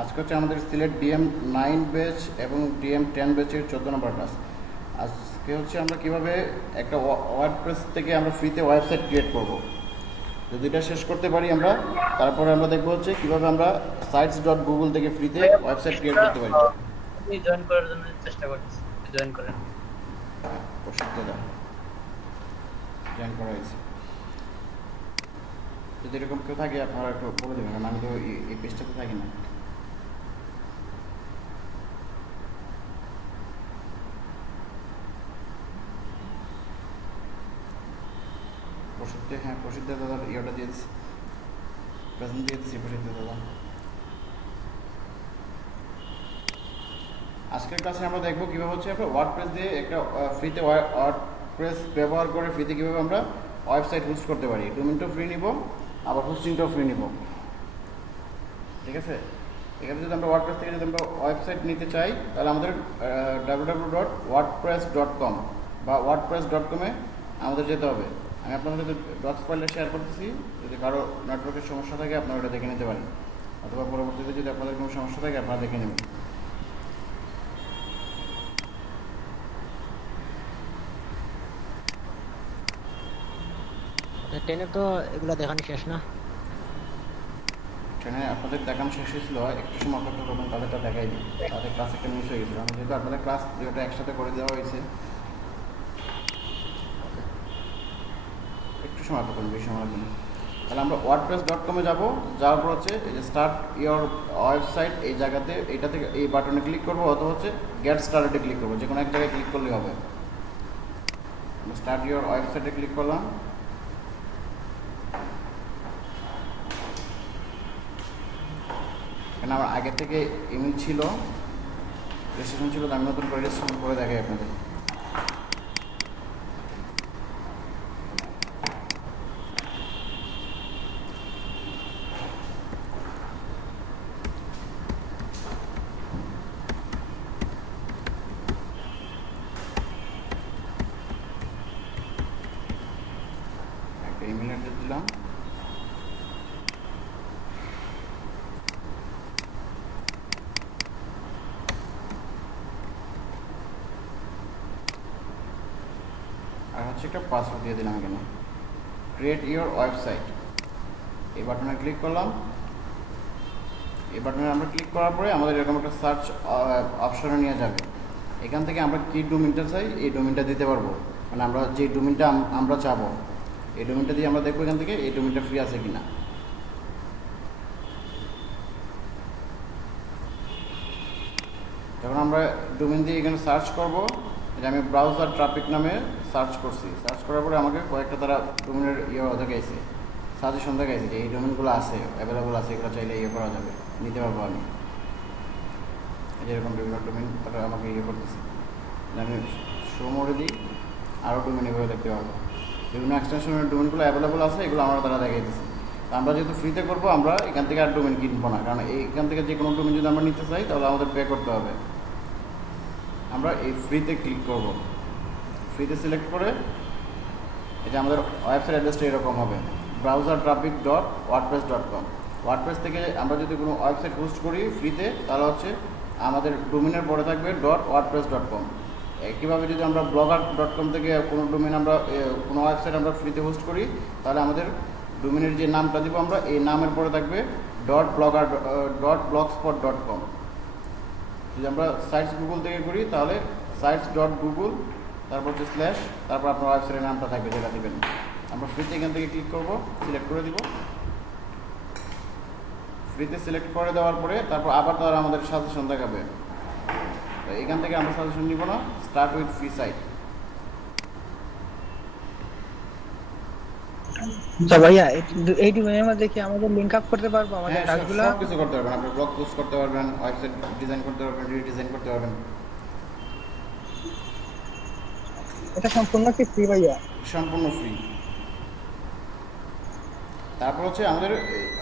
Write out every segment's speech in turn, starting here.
আজকে হচ্ছে আমাদের সিলেট DM9 ব্যাচ এবং DM10 ব্যাচের 14 নম্বর ক্লাস। আজকে হচ্ছে আমরা কিভাবে একটা ওয়ার্ডপ্রেস থেকে আমরা ফ্রিতে ওয়েবসাইট ক্রিয়েট করব। যদি এটা শেষ করতে পারি আমরা, তারপরে আমরা দেখবো হচ্ছে কিভাবে আমরা sites.google থেকে ফ্রিতে ওয়েবসাইট ক্রিয়েট করতে পারি। আমি জয়েন করার জন্য চেষ্টা করতেছি, জয়েন করেন। প্রসিদ্ধতা জয়েন করা হয়েছে। যদি এরকম কেউ থাকে আপনারা একটু বলে দেবেন, কারণ আমি তো এই পেজটাতে থাকি না। প্রসিদ্ধ দাদার ইয়েটা দিয়ে দিচ্ছি, প্রেজেন্ট দিয়ে দিচ্ছি প্রসিদ্ধ দাদা। আজকের ক্লাসে আমরা দেখবো কীভাবে হচ্ছে আমরা ওয়ার্ডপ্রেস দিয়ে একটা ফ্রিতে ওয়ার্ডপ্রেস ব্যবহার করে ফ্রিতে কীভাবে আমরা ওয়েবসাইট হোস্ট করতে পারি। ডোমেইনটাও ফ্রি নিব, আবার হোস্টিংটাও ফ্রি নিব, ঠিক আছে। এখানে যদি আমরা ওয়ার্ডপ্রেস থেকে যদি আমরা ওয়েবসাইট নিতে চাই, তাহলে আমাদের www.wordpress.com বা wordpress.com-এ আমাদের যেতে হবে। আমি আপনাদের সাথে ডক্স ফাইলটা শেয়ার করতেছি, যদি কারো নেটওয়ার্কের সমস্যা থাকে আপনারা ওটা দেখে নিতে পারেন, অথবা পরবর্তীতে যদি আপনাদের কোনো সমস্যা থাকে আপনারা দেখে নেবেন। টেনে তো এগুলো দেখানো শেষ না? ট্রেনে আপনাদের দেখানো শেষ হয়েছিল, একটু সময় অপেক্ষা করবেন, তাদেরটা দেখাই দিই। তাদের ক্লাস একটা মিস হয়ে গেছিলো, আমি যেহেতু আপনাদের ক্লাস দুটো একসাথে করে দেওয়া হয়েছে, একটু সময় অপেক্ষা করুন, বেশি সময় লাগবে না। তাহলে আমরা wordpress.com-এ যাবো, যাওয়ার পর হচ্ছে এই যে স্টার্ট ইয়োর ওয়েবসাইট, এই জায়গাতে এইটা থেকে এই বাটনে ক্লিক করবো, অথবা হচ্ছে গেট স্টার্টেডে ক্লিক করবো, যে কোনো এক জায়গায় ক্লিক করলেই হবে। স্টার্ট ইয়োর ওয়েবসাইটে ক্লিক করলাম। এখানে আমার আগে থেকে ইমেল ছিল, রেজিস্ট্রেশন ছিল, আমি নতুন করে রেজিস্ট্রেশন করে দেখাই আপনাদের। একটা ইমেল অ্যাড্রেস দিলাম, আর হচ্ছে একটা পাসওয়ার্ড দিয়ে দিলাম। এখানে ক্রিয়েট ইয়োর ওয়েবসাইট, এই বাটনে ক্লিক করলাম। এই বাটনে আমরা ক্লিক করার পরে আমাদের এরকম একটা সার্চ অপশনে নিয়ে যাবে। এখান থেকে আমরা কী ডোমেইনটা চাই এই ডোমেইনটা দিতে পারবো, মানে আমরা যে ডোমেইনটা আমরা চাবো এই ডোমেইনটা দিয়ে আমরা দেখবো এখান থেকে এই ডোমেইনটা ফ্রি আছে কিনা। যখন আমরা ডোমেইন দিয়ে এখানে সার্চ করব, যে আমি ব্রাউজার ট্রাফিক নামে সার্চ করছি, সার্চ করার পরে আমাকে কয়েকটা তারা ডোমেইনের দেখাইছে, সাজেশন দেখাইছে যে এই ডোমেইনগুলো আছে, অ্যাভেলেবল আছে, এগুলো চাইলে করা যাবে, নিতে পারবো আমি। যেরকম বিভিন্ন ডোমেইন তারা আমাকে করতেছে, আমি শো মোডে দিই, আরও ডোমেইন এভাবে দেখতে পারবো। বিভিন্ন এক্সটেনশনের ডোমেইনগুলো অ্যাভেলেবল আছে, এগুলো আমরা তারা দেখাইতেছে। তো আমরা যেহেতু ফ্রিতে করবো, আমরা এখান থেকে আর ডোমেইন কিনবো না, কারণ এইখান থেকে যে কোনো ডোমেইন যদি আমরা নিতে চাই তাহলে আমাদের পে করতে হবে। আমরা এই ফ্রিতে ক্লিক করব, ফ্রিতে সিলেক্ট করে এই যে আমাদের ওয়েবসাইট অ্যাড্রেসটা এরকম হবে, browsertraffic.wordpress.com। ওয়ার্ডপ্রেস থেকে আমরা যদি কোনো ওয়েবসাইট হোস্ট করি ফ্রিতে, তাহলে হচ্ছে আমাদের ডোমেনের পরে থাকবে .wordpress.com। কীভাবে যদি আমরা blogger.com থেকে কোনো ডোমেন আমরা কোনো ওয়েবসাইট আমরা ফ্রিতে হোস্ট করি, তাহলে আমাদের ডোমেনের যে নামটা দিব আমরা, এই নামের পরে থাকবে .blogspot.com। যদি আমরা সাইটস গুগল থেকে করি তাহলে sites.google, তারপর হচ্ছে স্ল্যাশ, তারপর আপনার ওয়েবসাইটের নামটা থাকবে যেটা দেবেন। আমরা ফ্রিতে এখান থেকে ক্লিক করব, সিলেক্ট করে দিব। ফ্রিতে সিলেক্ট করে দেওয়ার পরে তারপর আবার তারা আমাদের সাজেশন দেখাবে। তো এখান থেকে আমরা সাজেশন নিব না, স্টার্ট উইথ ফ্রি সাইট। আচ্ছা ভাইয়া, এই ডোমেইনের মধ্যে কি আমাদের লিংক আপ করতে পারবো আমাদের হ্যাঁ, কাজগুলো? সব কিছু করতে পারবেন, আপনি ব্লগ পোস্ট করতে পারবেন, ওয়েবসাইট ডিজাইন করতে পারবেন, রিডিজাইন করতে পারবেন। এটা সম্পূর্ণ কি ফ্রি ভাইয়া? সম্পূর্ণ ফ্রি। তারপর হচ্ছে আমাদের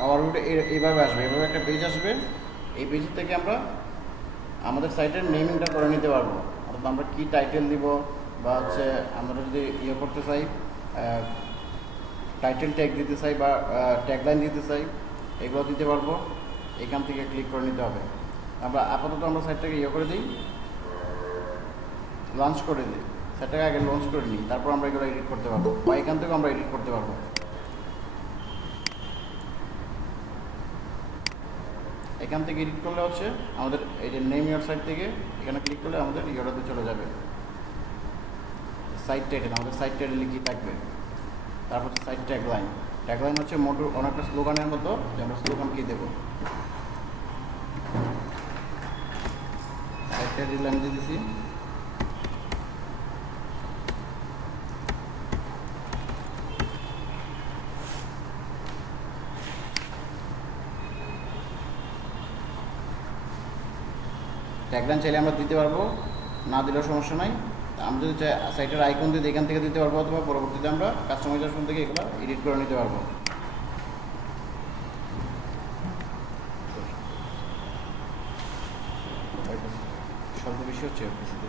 আওয়ারউডে এইভাবে আসবে, এভাবে একটা পেজ আসবে। এই পেজ থেকে আমরা আমাদের সাইটের নেমিংটা করে নিতে পারবো, অর্থাৎ আমরা কী টাইটেল দিব, বা হচ্ছে আমরা যদি করতে চাই, টাইটেল ট্যাগ দিতে চাই বা ট্যাগলাইন দিতে চাই, এগুলো দিতে পারবো। এখান থেকে ক্লিক করে নিতে হবে। আমরা আপাতত আমরা সাইটটাকে ইয়ে করে দিই, লঞ্চ করে দিই, সাইটটাকে আগে লঞ্চ করে নিই, তারপর আমরা এগুলো এডিট করতে পারবো, বা এখান থেকেও আমরা এডিট করতে পারবো। এখান থেকে এডিট করলে হচ্ছে আমাদের এই যে নেম ইউর সাইট থেকে এখানে ক্লিক করলে আমাদের ইয়োটাতে চলে যাবে। সাইট টাইটেল, আমাদের সাইট টাইটেলে কী থাকবে, তারপর হচ্ছে সাইট ট্যাগলাইন। ট্যাগলাইন হচ্ছে মোটর অনেকটা স্লোগানের মতো, যে আমরা স্লোগান কী দেবো। সাইট টাইটেল আমি দিয়ে দিছি। ট্যাগলাইন চাইলে আমরা দিতে পারবো, না দিলেও সমস্যা নাই। আমরা যদি চাই সাইটের আইকন দিয়ে এখান থেকে দিতে পারবো, অথবা পরবর্তীতে আমরা কাস্টমাইজেশন থেকে এগুলো এডিট করে নিতে পারবো। স্বল্প বেশি হচ্ছে পিসিতে।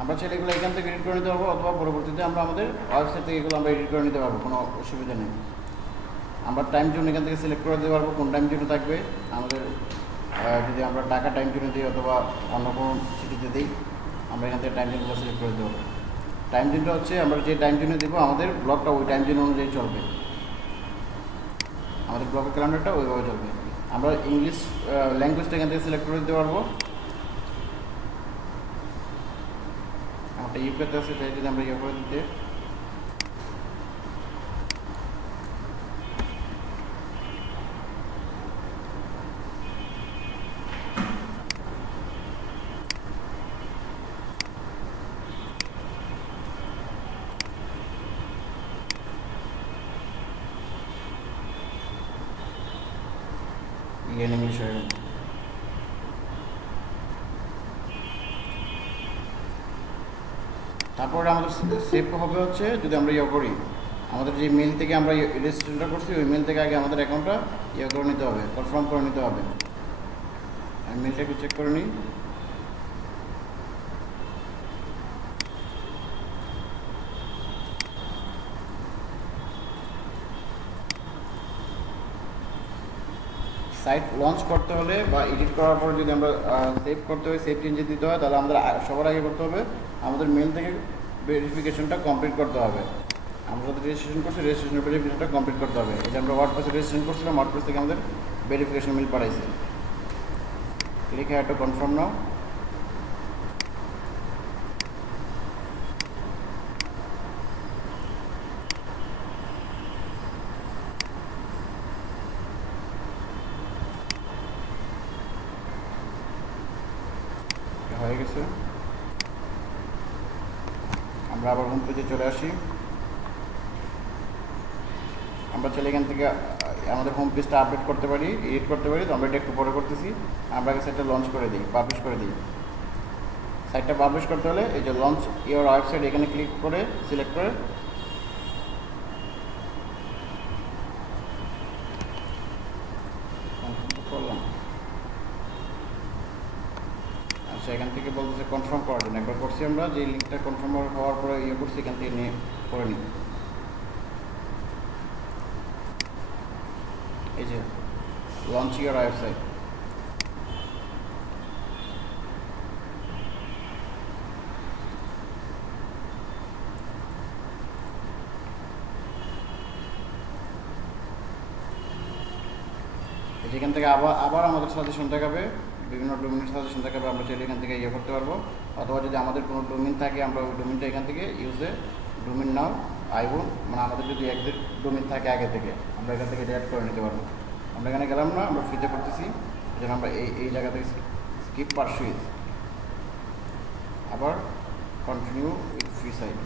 আমরা চাইলে এগুলো এখান থেকে এডিট করে নিতে পারবো, অথবা পরবর্তীতে আমরা আমাদের ওয়েবসাইট থেকে এগুলো আমরা এডিট করে নিতে পারবো, কোনো অসুবিধা নেই। আমরা টাইম জোন এখান থেকে সিলেক্ট করে দিতে পারবো, কোন টাইম জোনে থাকবে আমাদের। যদি আমরা টাকা টাইম জোনে দিই অথবা অন্য কোনো সিটিতে দিই, আমরা এখান থেকে টাইম জোনগুলো সিলেক্ট করে দিতে পারবো। টাইম জোনটা হচ্ছে আমরা যে টাইম জোনে দেবো আমাদের ব্লগটা ওই টাইম জোন অনুযায়ী চলবে, আমাদের ব্লগের ক্যালেন্ডারটা ওইভাবে চলবে। আমরা ইংলিশ ল্যাঙ্গুয়েজটা এখান থেকে সিলেক্ট করে দিতে পারবো। একটা ইউকেতে আছে, চাই যদি আমরা ইয়ে করে দিতে, ইন্ডিয়ান ইংলিশ হয়ে গেল। তারপরে আমাদের সেভ হবে হচ্ছে যদি আমরা ইয়ে করি, আমাদের যে মেল থেকে আমরা রেজিস্ট্রেশনটা করছি ওই মেল থেকে আগে আমাদের অ্যাকাউন্টটা ইয়ে করে নিতে হবে, কনফার্ম করে নিতে হবে। আমি মেলটা একটু চেক করে নিই। সাইট লঞ্চ করতে হলে বা এডিট করার পর যদি আমরা সেভ করতে হয়, সেভ চেঞ্জে দিতে হয়, তাহলে আমাদের সবার আগে করতে হবে আমাদের মেল থেকে ভেরিফিকেশনটা কমপ্লিট করতে হবে। আমরা যাদের রেজিস্ট্রেশন করছি রেজিস্ট্রেশনের ভেরিফিকেশনটা কমপ্লিট করতে হবে। এই যে আমরা ওয়ার্ডপ্রেসে রেজিস্ট্রেশন করছিলাম, ওয়ার্ডপ্রেস থেকে আমাদের ভেরিফিকেশন মেল পাঠাইছে। ক্লিক হ্যাঁ টু কনফার্ম নাও। হয়ে গেছে। আমরা আবার হোম পেজে চলে আসি। আমরা চাইলে এখান থেকে আমাদের হোম পেজটা আপডেট করতে পারি, এডিট করতে পারি। তো আমরা এটা একটু পরে করতেছি। আমরা আগে সাইটটা লঞ্চ করে দিই, পাবলিশ করে দিই। সাইটটা পাবলিশ করতে হলে এই যে লঞ্চ ইওর ওয়েবসাইট এখানে ক্লিক করে সিলেক্ট করে করলাম। আচ্ছা, এখান থেকে বলতেছে কনফার্ম করার জন্য। একবার করছি আমরা, যে লিঙ্কটা কনফার্ম হওয়ার পরে ইয়ে করছি, এখান থেকে নিয়ে করে নিই। এই যে লঞ্চ ইওর ওয়েবসাইট। যেখান থেকে আবার আমাদের সাজেশন দেখাবে, বিভিন্ন ডোমিনের সাজেশন দেখাবে। আমরা চাইলে এখান থেকে ইয়ে করতে পারবো, অথবা যদি আমাদের কোনো ডোমিন থাকে আমরা ওই ডোমিনটা এখান থেকে ইউজে ডোমিন নাও আইবন, মানে আমাদের যদি ডোমিন থাকে আগে থেকে আমরা এখান থেকে অ্যাড করে নিতে পারবো। আমরা এখানে গেলাম না, আমরা ফ্রিতে করতেছি। যেন আমরা এই জায়গা থেকে স্কিপ পারসুইজ, আবার কন্টিনিউ উইথ ফ্রি সাইড।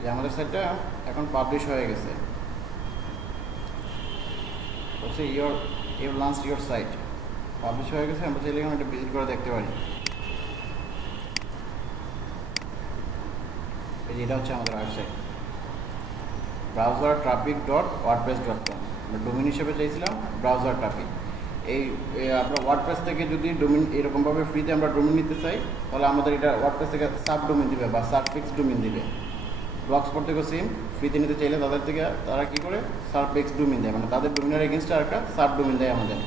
যে আমাদের সাইটটা এখন পাবলিশ হয়ে গেছে, বলছে your launch your site publish হয়ে গেছে। আমরা চাইলে এখানে একটা ভিজিট করে দেখতে পারি। এই যে এটা হচ্ছে আমাদের ওয়েবসাইট browsertraffic.wordpress.com। আমরা ডোমেন হিসেবে চাইছিলাম ব্রাউজার ট্রাফিক। এই আমরা ওয়ার্ডপ্রেস থেকে যদি ডোমেন এরকমভাবে ফ্রিতে আমরা ডোমেন নিতে চাই, তাহলে আমাদের এটা ওয়ার্ডপ্রেস থেকে সাব ডোমেন দিবে বা সাবফিক্স ডোমেন দিবে। ব্লগস্পট থেকেও সেম, ফ্রিতে নিতে চাইলে তাদের থেকে তারা কী করে সাবফিক্স ডোমেন দেয়, মানে তাদের ডোমেনের এগেনস্টে আর একটা সাব ডোমেন দেয় আমাদের।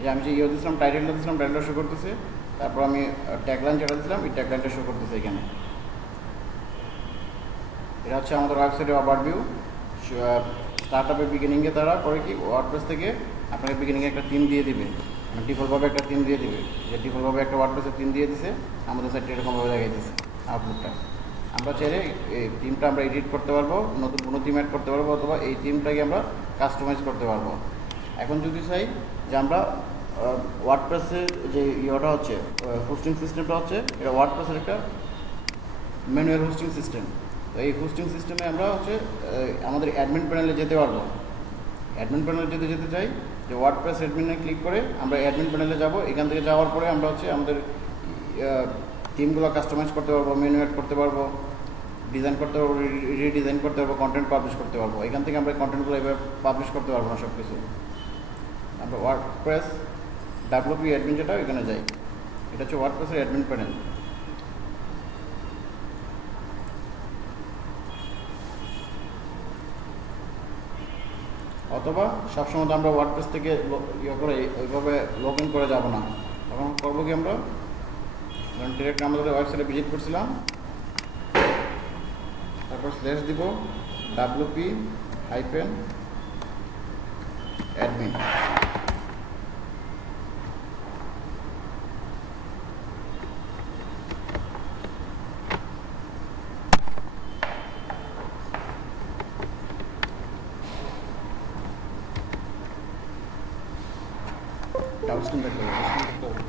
এই আমি যে দিয়েছিলাম টাইটেলটা দিয়েছিলাম, টাইটেলটা শো করতেছে। তারপর আমি ট্যাগলাইন যেটা দিয়েছিলাম এই ট্যাগলাইনটা শো করতেছে এখানে। এটা হচ্ছে আমাদের ওয়েবসাইটের ওভারভিউ। স্টার্ট আপের বিগিনিংয়ে তারা করে কি ওয়ার্ডপ্রেস থেকে আপনাকে বিগিনিংয়ে একটা থিম দিয়ে দিবে, মানে ডিফল্টভাবে একটা থিম দিয়ে দিবে। যে ডিফল্টভাবে একটা ওয়ার্ডপ্রেসের থিম দিয়ে দিছে, আমাদের সাইটটা এরকমভাবে দেখাই দিচ্ছে আউটলুকটা। আমরা চাইলে এই থিমটা আমরা এডিট করতে পারবো, নতুন কোনো থিম অ্যাড করতে পারবো, অথবা এই থিমটাকে আমরা কাস্টমাইজ করতে পারবো। এখন যদি চাই যে আমরা ওয়ার্ডপ্রেসের যে ইয়েটা হচ্ছে হোস্টিং সিস্টেমটা হচ্ছে, এটা ওয়ার্ডপ্রেসের একটা ম্যানুয়াল হোস্টিং সিস্টেম। তো এই হোস্টিং সিস্টেমে আমরা হচ্ছে আমাদের অ্যাডমিন প্যানেলে যেতে পারবো। অ্যাডমিন প্যানেলে যদি যেতে চাই, যে ওয়ার্ডপ্রেস অ্যাডমিনে ক্লিক করে আমরা অ্যাডমিন প্যানেলে যাব। এখান থেকে যাওয়ার পরে আমরা হচ্ছে আমাদের থিমগুলো কাস্টমাইজ করতে পারবো, মেনু অ্যাড করতে পারবো, ডিজাইন করতে পারবো, রিডিজাইন করতে পারবো, কন্টেন্ট পাবলিশ করতে পারবো। এখান থেকে আমরা কন্টেন্টগুলো এবার পাবলিশ করতে পারবো না সব কিছু। আমরা ওয়ার্ডপ্রেস WP অ্যাডমিন যেটা এখানে যাই, এটা হচ্ছে ওয়ার্ডপ্রেসের অ্যাডমিন প্যানেল। অথবা সবসময় তো আমরা ওয়ার্ডপ্রেস থেকে ইয়ে করে ওইভাবে লগ ইন করে যাব না। তখন করবো কি আমরা ডিরেক্ট আমাদের ওয়েবসাইটে ভিজিট করছিলাম, তারপর স্ল্যাশ দিব WP-admin। ডাবল স্ক্রিন দেখতে হবে।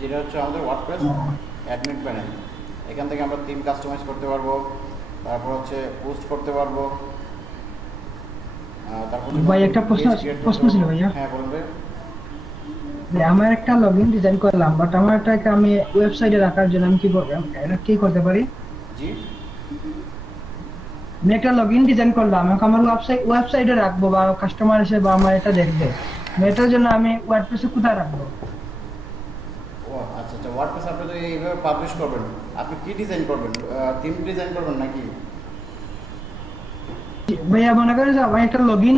যেটা হচ্ছে আমাদের ওয়ার্ডপ্রেস অ্যাডমিন প্যানেল। এখান থেকে আমরা থিম কাস্টমাইজ করতে পারবো, তারপর হচ্ছে পোস্ট করতে পারবো, তারপর ভাই একটা প্রশ্ন ছিল ভাইয়া। হ্যাঁ বলুন ভাই। যে আমার একটা লগইন ডিজাইন করলাম, বাট আমার এটাকে আমি ওয়েবসাইটে রাখার জন্য আমি কি করতে পারি? জি, আমি একটা লগইন ডিজাইন করলাম, আমাকে আমার ওয়েবসাইটে রাখবো বা কাস্টমার এসে বা আমার এটা দেখবে, এটার জন্য আমি ওয়ার্ডপ্রেসে কোথায় রাখবো? ও আচ্ছা আচ্ছা, ওয়ার্ডপ্রেস আপনি তো এইভাবে পাবলিশ করবেন। আপনি কি ডিজাইন করবেন? থিম ডিজাইন করবেন নাকি? ভাইয়া মনে করেন যে আমার একটা লগইন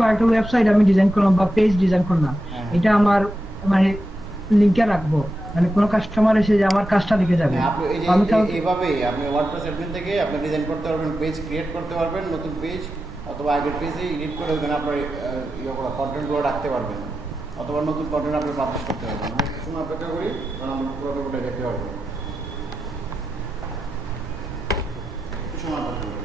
বা একটা ওয়েবসাইট আমি ডিজাইন করলাম বা পেজ ডিজাইন করলাম, এটা আমার মানে লিংকে রাখবো, মানে কোনো কাস্টমার এসে যে আমার কাজটা লিখে যাবে। আপনি এই যে এইভাবেই আপনি ওয়ার্ডপ্রেস অ্যাডমিন থেকে আপনি ডিজাইন করতে পারবেন, পেজ ক্রিয়েট করতে পারবেন, নতুন পেজ, অথবা আগের পেজে এডিট করে ওখানে আপনার কন্টেন্টগুলো রাখতে পারবেন, অথবা নতুন কন্টেন্ট আপনি পাবলিশ করতে পারবেন। আমি একটু সময় অপেক্ষা করি, কারণ আমরা পুরো ব্যাপারটা দেখতে পারবো। একটু সময় অপেক্ষা করি,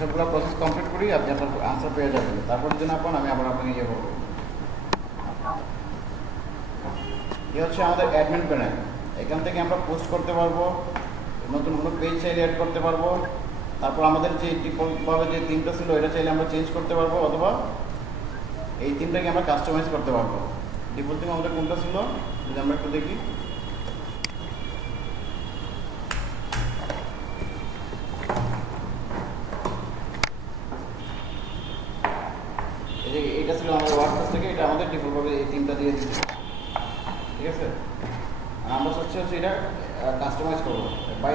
সবগুলো প্রসেস কমপ্লিট করি, আপনি আপনার আনসার পেয়ে যাবেন। তারপর যদি না পান আমি আবার আপনাকে ইয়ে করবো। এ হচ্ছে আমাদের অ্যাডমিন প্যানেল। এখান থেকে আমরা পোস্ট করতে পারবো, নতুন কোনো পেজ চাইলে অ্যাড করতে পারবো, তারপর আমাদের যে ডিফল্টভাবে যে থিমটা ছিল এটা চাইলে আমরা চেঞ্জ করতে পারবো, অথবা এই থিমটাকে আমরা কাস্টমাইজ করতে পারবো। ডিফল্ট থিম আমাদের কোনটা ছিল যদি আমরা একটু দেখি, এটা ছিল আমাদের ওয়ার্ডপ্রেস থেকে, এটা আমাদের ডিফল্টভাবে এই থিমটা দিয়ে দিচ্ছে। ঠিক আছে, আর আমরা চাচ্ছি হচ্ছে এটা কাস্টমাইজ করবো বাই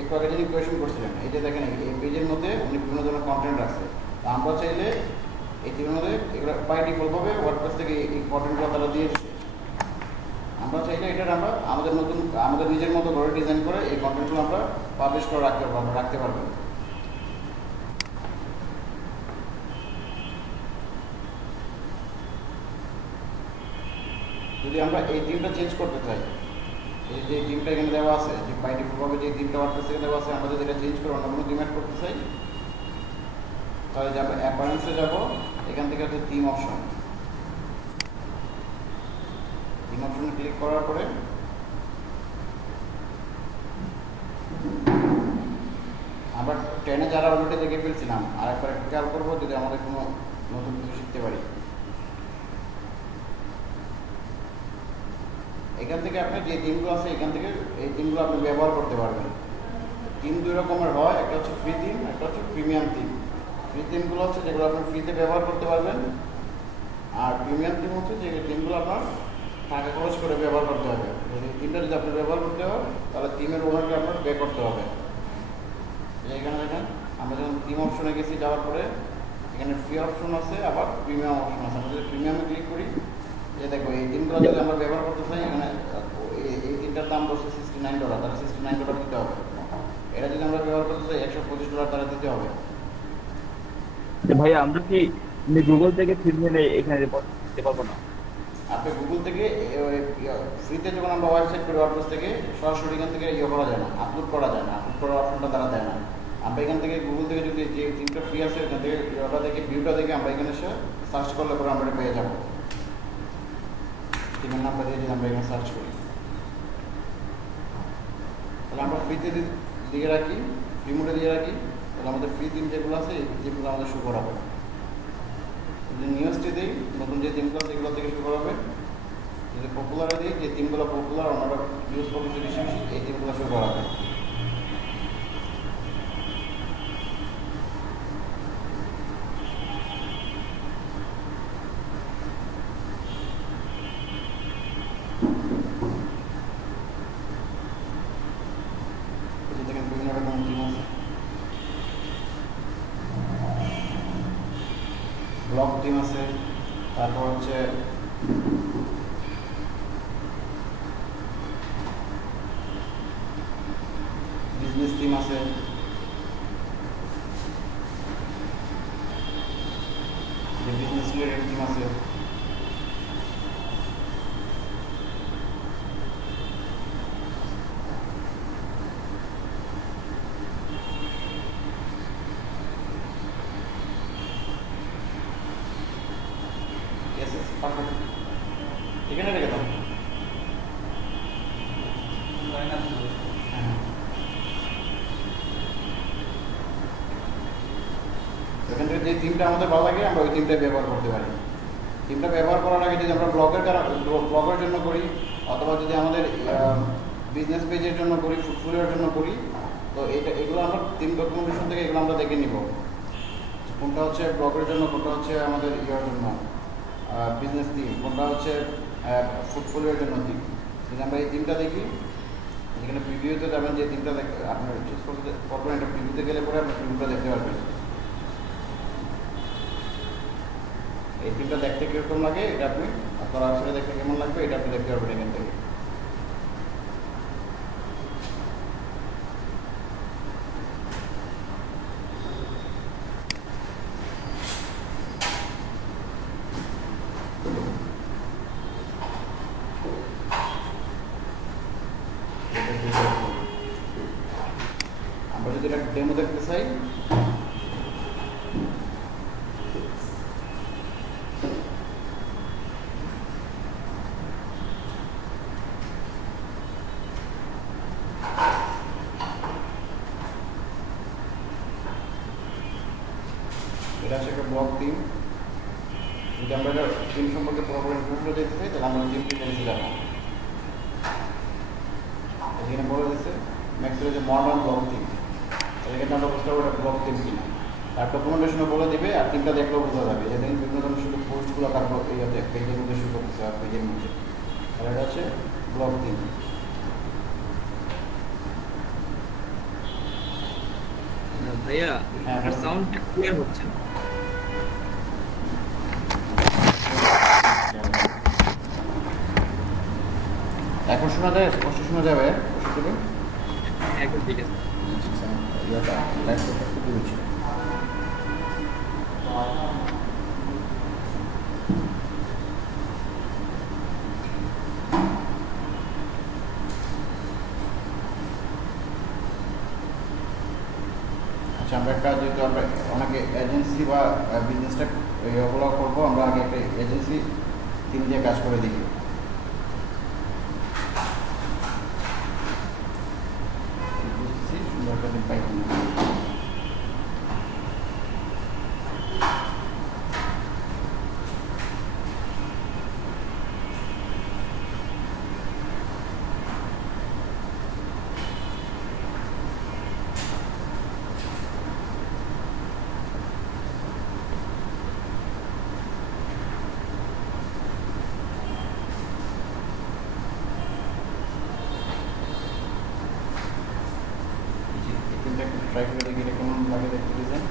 একটু আগে যিনি কোয়েশন করছিলেন এই যে দেখেন এই পেজের মধ্যে উনি বিভিন্ন ধরনের কন্টেন্ট রাখছে তো আমরা চাইলে এই টিমের মধ্যে এগুলো বাই ডিফল্টভাবে ওয়ার্ডপ্রেস থেকে এই কন্টেন্টগুলো তারা দিয়ে দিচ্ছে আমরা চাইলে এটা আমরা আমাদের নিজের মতো করে ডিজাইন করে এই কন্টেন্টগুলো আমরা পাবলিশ করে রাখতে পারবো যদি আমরা এই টিমটা চেঞ্জ করতে চাই এই যে টিমটা এখানে দেওয়া আছে যে বাই ডিফল্টভাবে যে টিমটা ওয়ার্ডপ্রেস থেকে দেওয়া আছে আমরা যদি এটা চেঞ্জ করে অন্য কোনো টিম অ্যাড করতে চাই তাহলে যাবো অ্যাপারেন্সে যাব এখান থেকে হচ্ছে টিম অপশন টিম অপশনে ক্লিক করার পরে আমরা ট্রেনে যারা অলরেডি দেখে ফেলছিলাম আর একবার একটু খেয়াল করবো যদি আমাদের কোনো নতুন কিছু শিখতে পারি এখান থেকে আপনি যে টিমগুলো আছে এখান থেকে এই টিমগুলো আপনি ব্যবহার করতে পারবেন টিম দুই রকমের হয় একটা হচ্ছে ফ্রি টিম একটা হচ্ছে প্রিমিয়াম টিম ফ্রি টিমগুলো হচ্ছে যেগুলো আপনি ফ্রিতে ব্যবহার করতে পারবেন আর প্রিমিয়াম টিম হচ্ছে যে টিমগুলো আপনার টাকা খরচ করে ব্যবহার করতে হবে যদি টিমটা যদি আপনি ব্যবহার করতে হয় তাহলে টিমের ওনারকে আপনার পে করতে হবে এখানে দেখেন আমরা যখন টিম অপশনে গেছি যাওয়ার পরে এখানে ফ্রি অপশন আছে আবার প্রিমিয়াম অপশন আছে আমরা যদি প্রিমিয়ামে ক্লিক করি যে দেখো এই টিমগুলো যদি আমরা ব্যবহার করতে চাই এখানে এই টিমটার দাম বলছে $69 তাহলে $69 দিতে হবে এটা যদি আমরা ব্যবহার করতে চাই $125 তারা দিতে হবে ভাইয়া আমরা কি গুগল থেকে ফিল্ম নিয়ে এখানে রিপোর্ট দিতে পারবো না আপনি গুগল থেকে ফ্রিতে যখন আমরা ওয়েবসাইট করি ওয়ার্ডপ্রেস থেকে সরাসরি এখান থেকে ইয়ে করা যায় না আপলোড করা যায় না আপলোড করার অপশনটা তারা দেয় না আমরা এখান থেকে গুগল থেকে যদি যে টিমটা ফ্রি আছে এখান থেকে ওটা থেকে ভিউটা দেখে আমরা এখানে এসে সার্চ করলে পরে আমরা পেয়ে যাবো টিমের নামটা দিয়ে যদি আমরা এখানে সার্চ করি তাহলে আমরা ফ্রিতে দিয়ে রাখি ফ্রি মোডে দিয়ে রাখি তাহলে আমাদের ফ্রি টিম যেগুলো আছে এই টিমগুলো আমাদের শো করাবে যদি নিউজটি দিই নতুন যে টিমগুলো আছে এগুলো থেকে শো করাবে যদি পপুলারে দিই যে টিমগুলো পপুলার আমরা ইউজ করতেছি বেশি বেশি এই টিমগুলো শো করাবে দেখেন বিভিন্ন রকম টিম আছে ব্লক টিম আছে তারপর হচ্ছে বিজনেস টিম আছে যে বিজনেস রিলেটেড টিম আছে এখানে রেখে দাও এখান থেকে যে টিমটা আমাদের ভালো লাগে আমরা ওই টিমটা ব্যবহার করতে পারি টিমটা ব্যবহার করার আগে যদি আমরা ব্লগের জন্য করি অথবা যদি আমাদের বিজনেস পেজের জন্য করি ফুটফুলের জন্য করি তো এগুলো আমরা টিম ডকুমেন্টেশন থেকে এগুলো আমরা দেখে নিব কোনটা হচ্ছে ব্লগের জন্য কোনটা হচ্ছে আমাদের ইয়ার জন্য বিজনেস টিম কোনটা হচ্ছে ফুটফুলের জন্য টিম যদি আমরা এই টিমটা দেখি যেখানে প্রিভিউতে যাবেন যে টিমটা আপনার চুজ করতে করবেন একটা প্রিভিউতে গেলে পরে আপনি প্রিভিউটা দেখতে পারবেন এই টিমটা দেখতে কীরকম লাগে এটা আপনি আপনার আসলে দেখতে কেমন লাগবে এটা আপনি দেখতে পারবেন এখান থেকে আমরা যদি একটা ডেমো দেখতে চাই এটা হচ্ছে একটা ব্লক টিম যদি আমরা এটা টিম সম্পর্কে পুরোপুরি ইনফরমেশন দেখতে চাই তাহলে আমরা টিম ডিটেলসে যাবো এখানে বলে দিচ্ছে ম্যাক্সিমাম যে মডার্ন ব্লক টিম এখানে আমরা বুঝতে পারবো এটা ব্লক টিম কিনা তার ডকুমেন্টেশনও বলে দিবে আর টিমটা দেখলেও বোঝা যাবে যে দেখেন বিভিন্ন ধরনের শুধু পোস্টগুলো তারপর এইটাতে পেজের মধ্যে শুরু করতেছে আর পেজের মধ্যে আর এটা হচ্ছে ব্লক টিম ভাইয়া হ্যাঁ, আপনার বলুন। সাউন্ড ক্লিয়ার হচ্ছে না। এখন শোনা যায়, স্পষ্ট শোনা যাবে? স্পষ্ট যাবে? একদম ঠিক আছে। ইয়াটা ল্যাপটপটা একটু দূরে ছিল। আচ্ছা, আমরা একটা যেহেতু আমরা অনেকে এজেন্সি বা বিজনেসটা এগুলো করবো, আমরা আগে একটা এজেন্সি টিম দিয়ে কাজ করে দিই। বুঝতেছি, সুন্দর একটা দিন পাই কিনা। কিন্তু একটু ট্রাই করে দেখি এটা কেমন লাগে দেখতে ডিজাইন।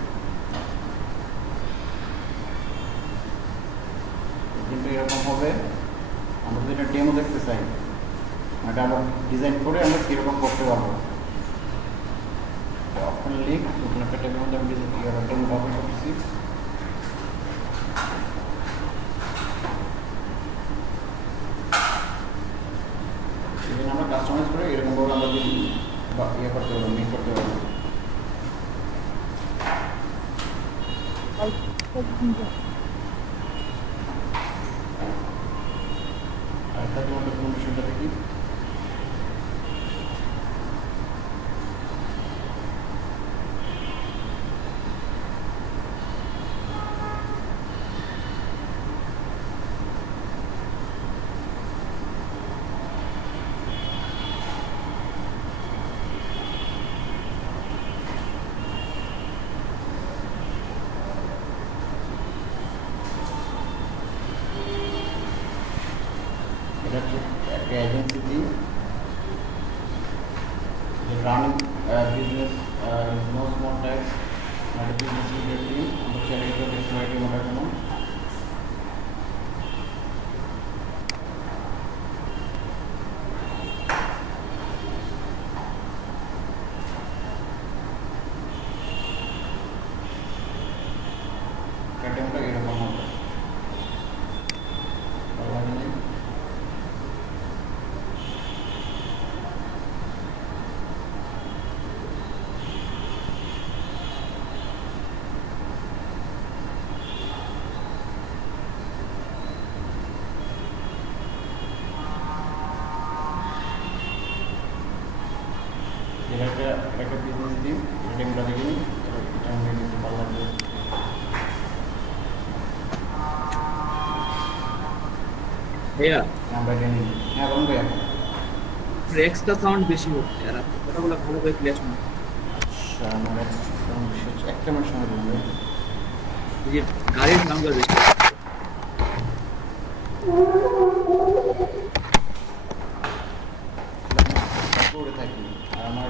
কিন্তু এরকম হবে, আমরা যদি এটা ডেমো দেখতে চাই, এটা আমরা ডিজাইন করে আমরা কীরকম করতে পারবো। অপশন লিঙ্ক নতুন একটা টেবিলের মধ্যে আমি ডেমো ওপেন করতেছি। এখানে আমরা কাস্টমাইজ করে এরকমভাবে আমরা ইয়ে করতে পারবো, মেক করতে পারবো। আর তার তোমার ডকুমেন্টেশনটা দেখি। এটা হচ্ছে একটা agency team, running business no small types, একটা বিজনেস লিডার টিম। আমরা চ্যানেলটা দেখতে পাই টিমটা কেমন। টিমটা এরকম হবে। এটা একটা বিজনেস টিম, এটা টিমটা দেখে নিই। এটা আমি একটু ভালো লাগবে। ভাইয়া আমরা এটা নিই। হ্যাঁ বলুন ভাইয়া। এক্সট্রা সাউন্ড বেশি হচ্ছে আর আপনার কথাগুলো ভালো করে ক্লিয়ার শোনা যাচ্ছে। আচ্ছা, আমার বিষয় হচ্ছে একটা মিনিট সময় বলবে। এই যে গাড়ির সাউন্ডগুলো বেশি হচ্ছে। করে থাকি আর আমার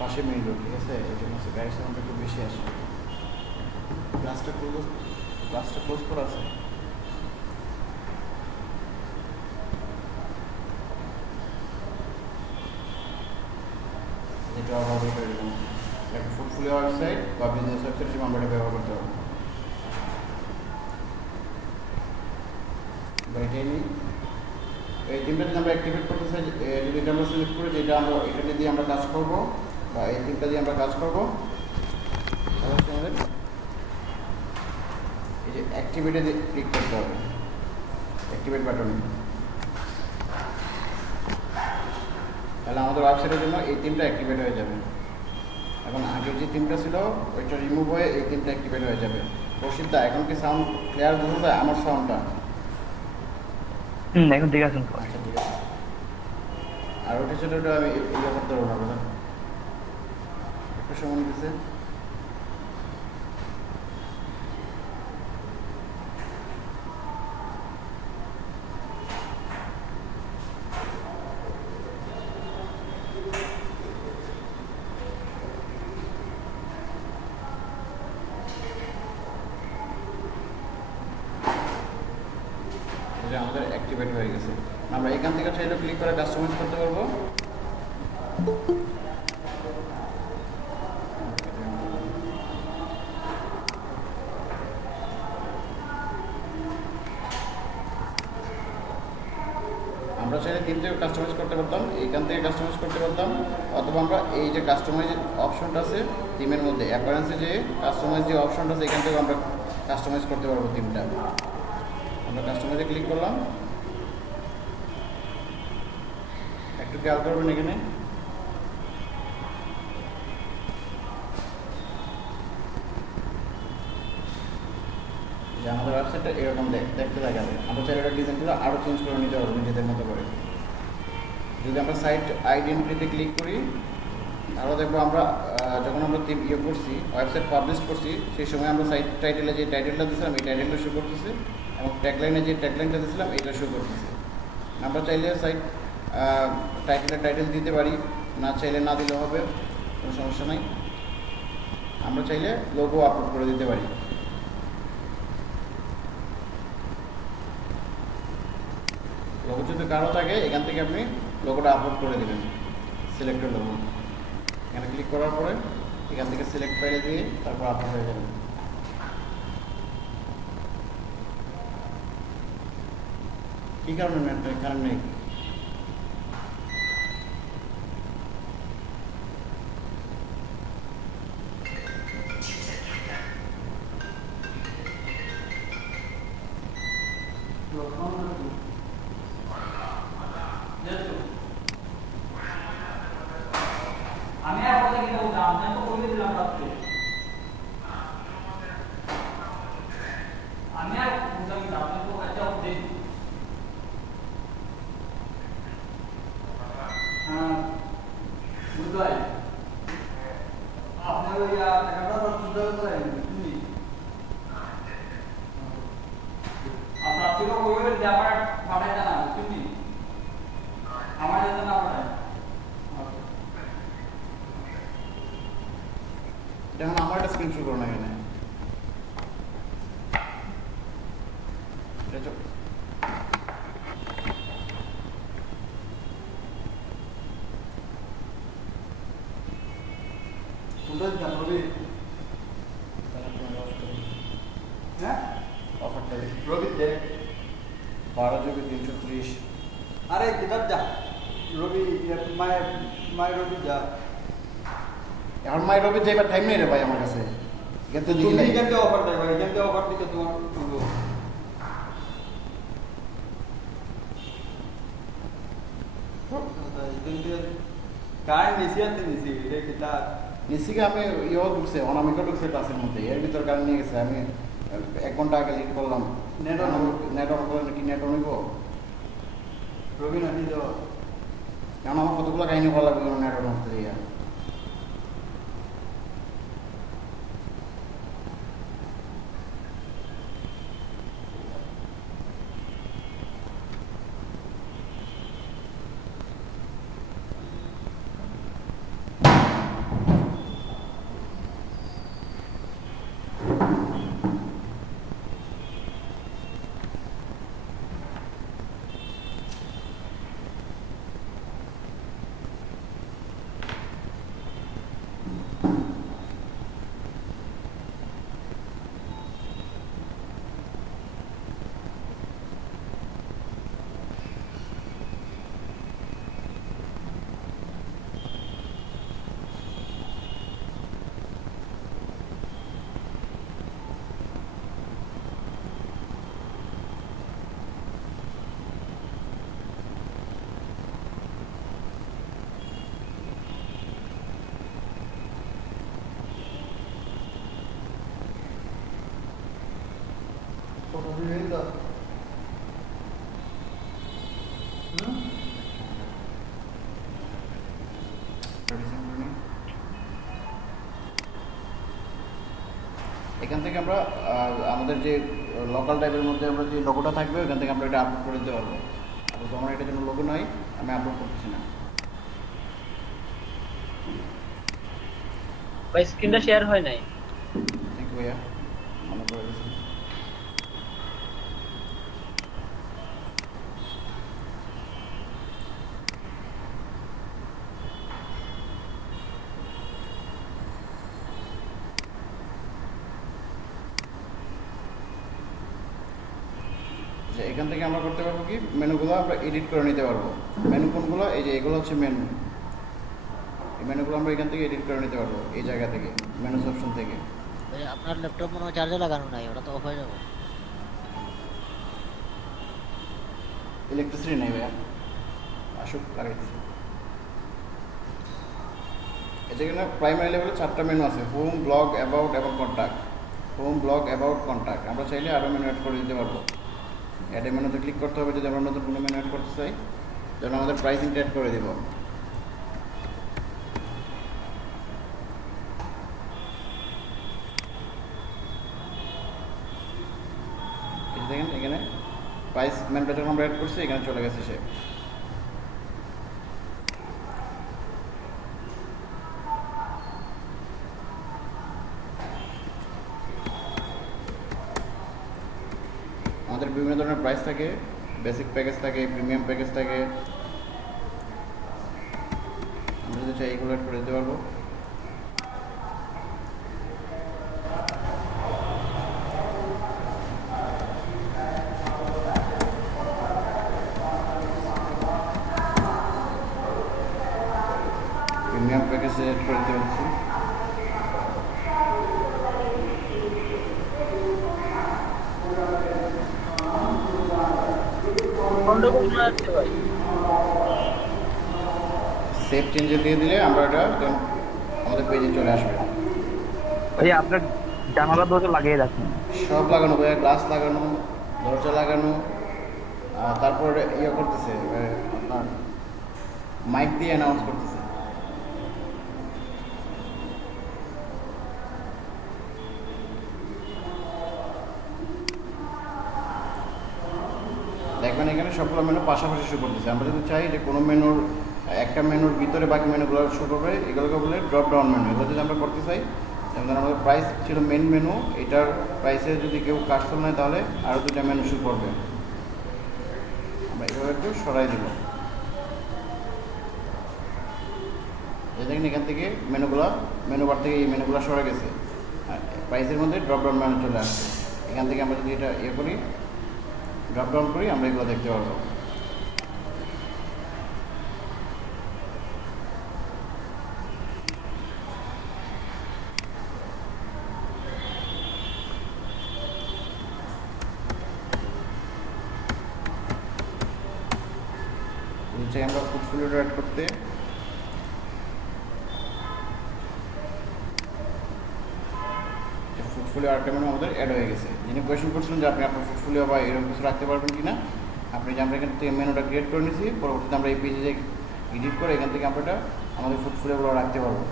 পাশে মেইন রোড, ঠিক আছে? এই জন্য গাড়ির সাউন্ডটা একটু বেশি আসে। গ্লাসটা ক্লোজ করা আছে। যেটা হবে এটা এরকম একটা পোর্টফোলিও ওয়েবসাইট বা বিজনেস ওয়েবসাইট হিসেবে আমরা এটা ব্যবহার করতে পারবো। বা এটাই নিই। এই টিমটা যদি আমরা অ্যাক্টিভেট করতে চাই, যদি এটা আমরা সিলেক্ট করি যে এটা আমরা এটা দিয়ে আমরা কাজ করবো বা এই টিমটা দিয়ে আমরা কাজ করবো, তাহলে হচ্ছে আমাদের এই যে অ্যাক্টিভেটে ক্লিক করতে হবে, অ্যাক্টিভেট বাটনে। তাহলে আমাদের ওয়েবসাইটের জন্য এই টিমটা অ্যাক্টিভেট হয়ে যাবে। এখন আগের যে টিমটা ছিল ওইটা রিমুভ হয়ে এই টিমটা অ্যাক্টিভেট হয়ে যাবে। রশিদদা, এখন কি সাউন্ড ক্লিয়ার বোঝা যায় আমার সাউন্ডটা? এখন ঠিক আছে। আচ্ছা, ঠিক আছে। আর ওটা ছিল ওটা আমি ইয়ে করতে পারবো না কথা, একটু সময় নিতেছে। সেটা আমাদের অ্যাক্টিভেট হয়ে গেছে। আমরা এখান থেকে চাইলে ক্লিক করে কাস্টমাইজ করতে পারবো। আমরা চাইলে তিন থেকে কাস্টমাইজ করতে পারতাম, এইখান থেকে কাস্টমাইজ করতে পারতাম, অথবা আমরা এই যে কাস্টমাইজ অপশনটা আছে থিমের মধ্যে অ্যাপারেন্সে যে কাস্টমাইজ যে অপশনটা আছে এখান থেকে আমরা কাস্টমাইজ করতে পারবো থিমটা। আমরা কাস্টমাইজে ক্লিক করলাম, একটু খেয়াল করবেন এখানে যে আমাদের ওয়েবসাইটটা এরকম দেখতে দেখাবে। আমরা চাইলে এটা ডিজাইনগুলো আরও চেঞ্জ করে নিতে পারবো নিজেদের মতো করে। যদি আমরা সাইট আইডেন্টিটিতে ক্লিক করি আরও দেখবো আমরা যখন আমরা করছি ওয়েবসাইট পাবলিশ করছি সেই সময় আমরা সাইট টাইটেলে যে টাইটেলটা দিয়েছিলাম এই টাইটেলটা শো করতেছে এবং ট্যাগলাইনে যে ট্যাগলাইনটা দিয়েছিলাম এইটা শো করতেছে। আমরা চাইলে সাইট টাইটেল দিতে পারি, না চাইলে না দিলেও হবে, কোনো সমস্যা নাই। আমরা চাইলে লোগো আপলোড করে দিতে পারি। লোগো যদি কারো থাকে এখান থেকে আপনি লোগোটা আপলোড করে দেবেন, সিলেক্টেড লোগো। এখানে ক্লিক করার পরে এখান থেকে সিলেক্ট ফাইলে দিয়ে তারপর আপলোড হয়ে যাবে। কী কারণে নেট কারেন্ট নেই? আমি আর কথা কি বলতাম, আমি তো বলে দিলাম রাত্রে। আমি আর বলতাম কি আপনি তো একটা দেন। হ্যাঁ বুঝলাই আপনার ওই টাকাটা তো সুন্দর করে তুমি আপনার থেকে ওই ব্যাপার পাঠাই জানা তুমি আমার যাতে না পাঠায়। এখন আমার একটা স্ক্রিন শো করো না এখানে। অফারটা রবি দেখ 12 GB 330। আরে কিতাব যা রবি মাই রবি যা এখন মাই রবি যাইবার টাইম নেই রে ভাই আমার কাছে। এখান থেকে দিকে নাই। এখান থেকে অফার দেয় ভাই, এখান থেকে অফার দিতে তোমার করবো কারেন্ট নিছি আর নিছি এটা কিতাব নিশ্চিকে আমি ইয়েও ঢুকছে অনামিকা ঢুকছে ক্লাসের মধ্যে, এর ভিতর কারণ নিয়ে গেছে। আমি 1 ঘন্টা আগে লিড করলাম। নেট অন নেট অন করলে কি নেট অন হইব? রবি নাকি তো কারণ আমার কতগুলো কাহিনী ভালো লাগবে নেট অন করতে গিয়ে। এখান থেকে আমরা আমাদের যে লোকাল টাইপের মধ্যে আমরা যে লোগোটা থাকবে ওখান থেকে আমরা এটা আপলোড করে দিতে পারবো। তো আমার এটার জন্য লোগো নয়, আমি আপলোড করতেছি না। ভাই স্ক্রিনটা শেয়ার হয় নাই। থ্যাংক ইউ ভাইয়া, মনে করে দিয়েছি। যে এখান থেকে আমরা করতে পারবো কি মেনুগুলো আমরা এডিট করে নিতে পারবো। মেনু কোনগুলো? এই যে এগুলো হচ্ছে মেনু। এই মেনুগুলো আমরা এখান থেকে এডিট করে নিতে পারবো এই জায়গা থেকে, মেনুস অপশন থেকে। ভাই আপনার ল্যাপটপ মনে হয় চার্জে লাগানো নাই, ওটা তো অফ হয়ে যাবে। ইলেকট্রিসিটি নেই ভাইয়া, আসুক লাগাইতেছি। এখানে প্রাইমারি লেভেলে 4টা মেনু আছে, হোম, ব্লগ, অ্যাবাউট এবং contact. Home, blog, about, contact. আমরা চাইলে আরও মেনু অ্যাড করে দিতে পারবো। অ্যাড মেনুতে ক্লিক করতে হবে যদি আমরা নতুন কোনো মেনু অ্যাড করতে চাই, যেন আমাদের প্রাইসিংটা অ্যাড করে দেবো। দেখেন এখানে প্রাইস মেনুটা যখন আমরা অ্যাড করছি এখানে চলে গেছে সে। আমাদের বিভিন্ন ধরনের প্রাইস থাকে, বেসিক প্যাকেজ থাকে, প্রিমিয়াম প্যাকেজ থাকে। আমরা যদি চাই এগুলো অ্যাড করে দিতে পারবো। প্রিমিয়াম প্যাকেজ অ্যাড করে দিতে পারছি। সেভ চেঞ্জে দিয়ে দিলে আমরা এটা আমাদের পেজে চলে আসবে। ভাই আপনার জানালা দরজা লাগিয়ে রাখুন। সব লাগানো ভাইয়া, গ্লাস লাগানো, দরজা লাগানো, তারপর ইয়ে করতেছে আপনার মাইক দিয়ে অ্যানাউন্স করতেছে। দেখবেন এখানে সবগুলো মেনু পাশাপাশি শো করতেছে। আমরা যদি চাই যে কোনো মেনুর একটা মেনুর ভিতরে বাকি মেনুগুলো শো করবে, এগুলোকে বলে ড্রপ ডাউন মেনু। এগুলো যদি আমরা করতে চাই, যেমন আমাদের প্রাইস ছিল মেন মেনু, এটার প্রাইসে যদি কেউ কার্সর নেয় তাহলে আরও 2টা মেনু শো করবে। আমরা এভাবে একটু সরাই দিব। এই দেখেন এখান থেকে মেনু বার থেকে এই মেনুগুলো সরে গেছে, প্রাইসের মধ্যে ড্রপ ডাউন মেনু চলে আসছে। এখান থেকে আমরা যদি এটা ইয়ে করি, ড্রপ ডাউন করি, আমরা এগুলো দেখতে পারবো। চাই আমরা পোর্টফোলিওটা অ্যাড করতে, পোর্টফোলিও আরেকটা মেনু আমাদের অ্যাড হয়ে গেছে। যিনি কোয়েশ্চেন করছিলেন যে আপনি আপনার পোর্টফোলিও বা এরকম কিছু রাখতে পারবেন কিনা, আপনি যে আমরা এখান থেকে মেনুটা ক্রিয়েট করে নিয়েছি, পরবর্তীতে আমরা এই পেজে যে এডিট করে এখান থেকে আমরা এটা আমাদের পোর্টফোলিওগুলো রাখতে পারবো।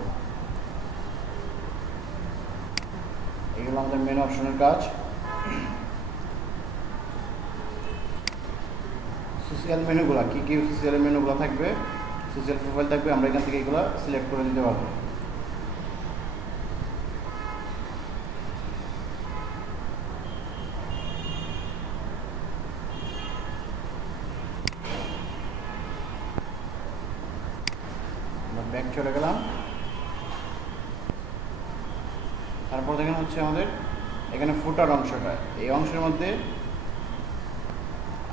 এগুলো আমাদের মেনু অপশনের কাজ। সোশ্যাল মেনুগুলো কী কী সোশ্যাল মেনুগুলো থাকবে, সোশ্যাল প্রোফাইল থাকবে, আমরা এখান থেকে এগুলো সিলেক্ট করে দিতে পারবো। আমরা ব্যাক চলে গেলাম। তারপর দেখেন হচ্ছে আমাদের এখানে ফুটার অংশটা, এই অংশের মধ্যে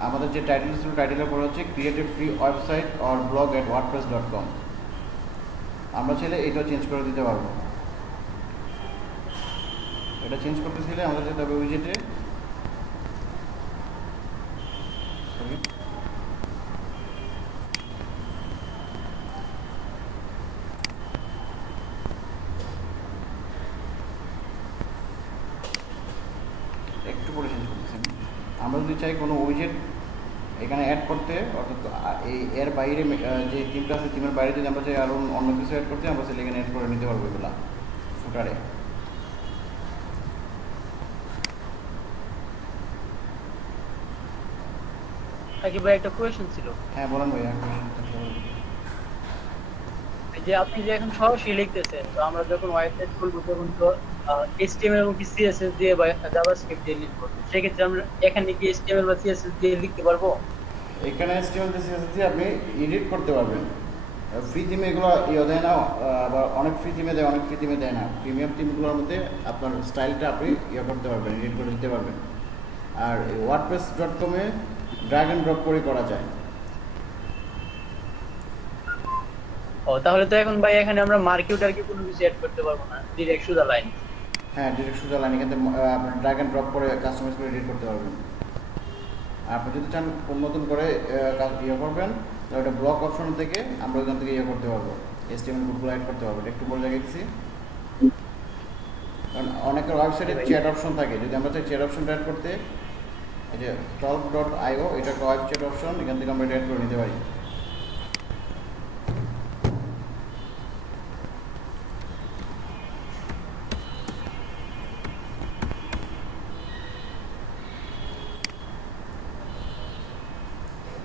আমাদের যে টাইটেল ছিল, টাইটেলের পরে হচ্ছে create a free website or blog at wordpress.com। আমরা চাইলে এটাও চেঞ্জ করে দিতে পারবো। এটা চেঞ্জ করতে চাইলে আমাদের যেতে হবে উইজেটে, একটু করে চেঞ্জ করতেছি। আমরা যদি চাই কোনো উইজেট এখানে অ্যাড করতে, অর্থাৎ এই এর বাইরে যে থিমটা আছে, থিমের বাইরে যদি আমরা চাই আরও অন্য কিছু অ্যাড করতে, আমরা সেটা এখানে অ্যাড করে নিতে পারবো এগুলো ফুটারে। নাকি ভাই একটা কোয়েশ্চেন ছিল। হ্যাঁ বলেন ভাইয়া। এই যে আপনি যে এখন সরাসরি লিখতেছেন, তো আমরা যখন ওয়েবসাইট খুলবো তখন তো HTML এবং CSS দিয়ে বা জাভাস্ক্রিপ্ট দিয়ে লিখবো, সেক্ষেত্রে আমরা এখানে কি HTML বা CSS দিয়ে লিখতে পারবো? এখানে HTML CSS দিয়ে আপনি এডিট করতে পারবেন। ফ্রি থিমে এগুলো ইয়ে দেয় না, আবার অনেক ফ্রি থিমে দেয়, অনেক ফ্রি থিমে দেয় না। প্রিমিয়াম থিমগুলোর মধ্যে আপনার স্টাইলটা আপনি ইয়ে করতে পারবেন, এডিট করে দিতে পারবেন। আর wordpress.com-এ ড্র্যাগ অ্যান্ড ড্রপ করে করা যায়। ও তাহলে তো এখন ভাই এখানে আমরা মার্কেটার কি কোনো কিছু অ্যাড করতে পারবো না, ডিরেক্ট সোজা লাইন। হ্যাঁ, ডিরেক্ট সোজা লাইন এখান থেকে আপনি ড্র্যাগ অ্যান্ড ড্রপ করে কাস্টমাইজ করে এডিট করতে পারবেন। আর আপনি যদি চান নতুন করে ইয়ে করবেন তাহলে ওটা ব্লক অপশন থেকে আমরা ওইখান থেকে ইয়ে করতে পারবো, HTML কোডগুলো অ্যাড করতে পারবো। এটা একটু পরে দেখাচ্ছি। কারণ অনেকের ওয়েবসাইটে চ্যাট অপশন থাকে, যদি আমরা চাই চ্যাট অপশনটা অ্যাড করতে, এই যে talk.io এটা একটা ওয়েব চ্যাট অপশন, এখান থেকে আমরা এটা অ্যাড করে নিতে পারি।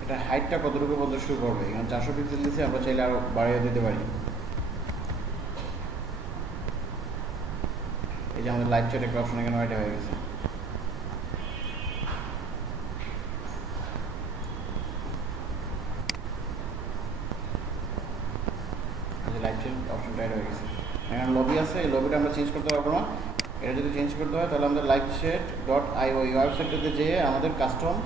এটা হাইটটা কতটুকু পর্যন্ত শুরু করবে, এখানে 400 পিক্সেল দিয়েছে, আমরা চাইলে আরও বাড়িয়ে দিতে পারি। এই যে আমাদের লাইভ চ্যাট একটা অপশন এখানে ওয়াইড হয়ে গেছে। লাইভ চ্যাট অপশনটা অ্যাড হয়ে গেছে। এখানে লবি আছে, এই লবিটা আমরা চেঞ্জ করতে পারবো না। এটা যদি চেঞ্জ করতে হয় তাহলে আমাদের livechat.io এই ওয়েবসাইটটাতে যেয়ে আমাদের কাস্টম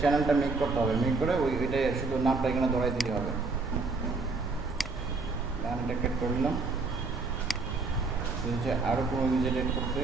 চ্যানেলটা মেক করতে হবে। মেক করে ওইটা শুধু নামটা এখানে ধরাই দিলে হবে। এটা ক্রিয়েট করে নিলাম। হচ্ছে আরও কোনো উইজেট এড করতে,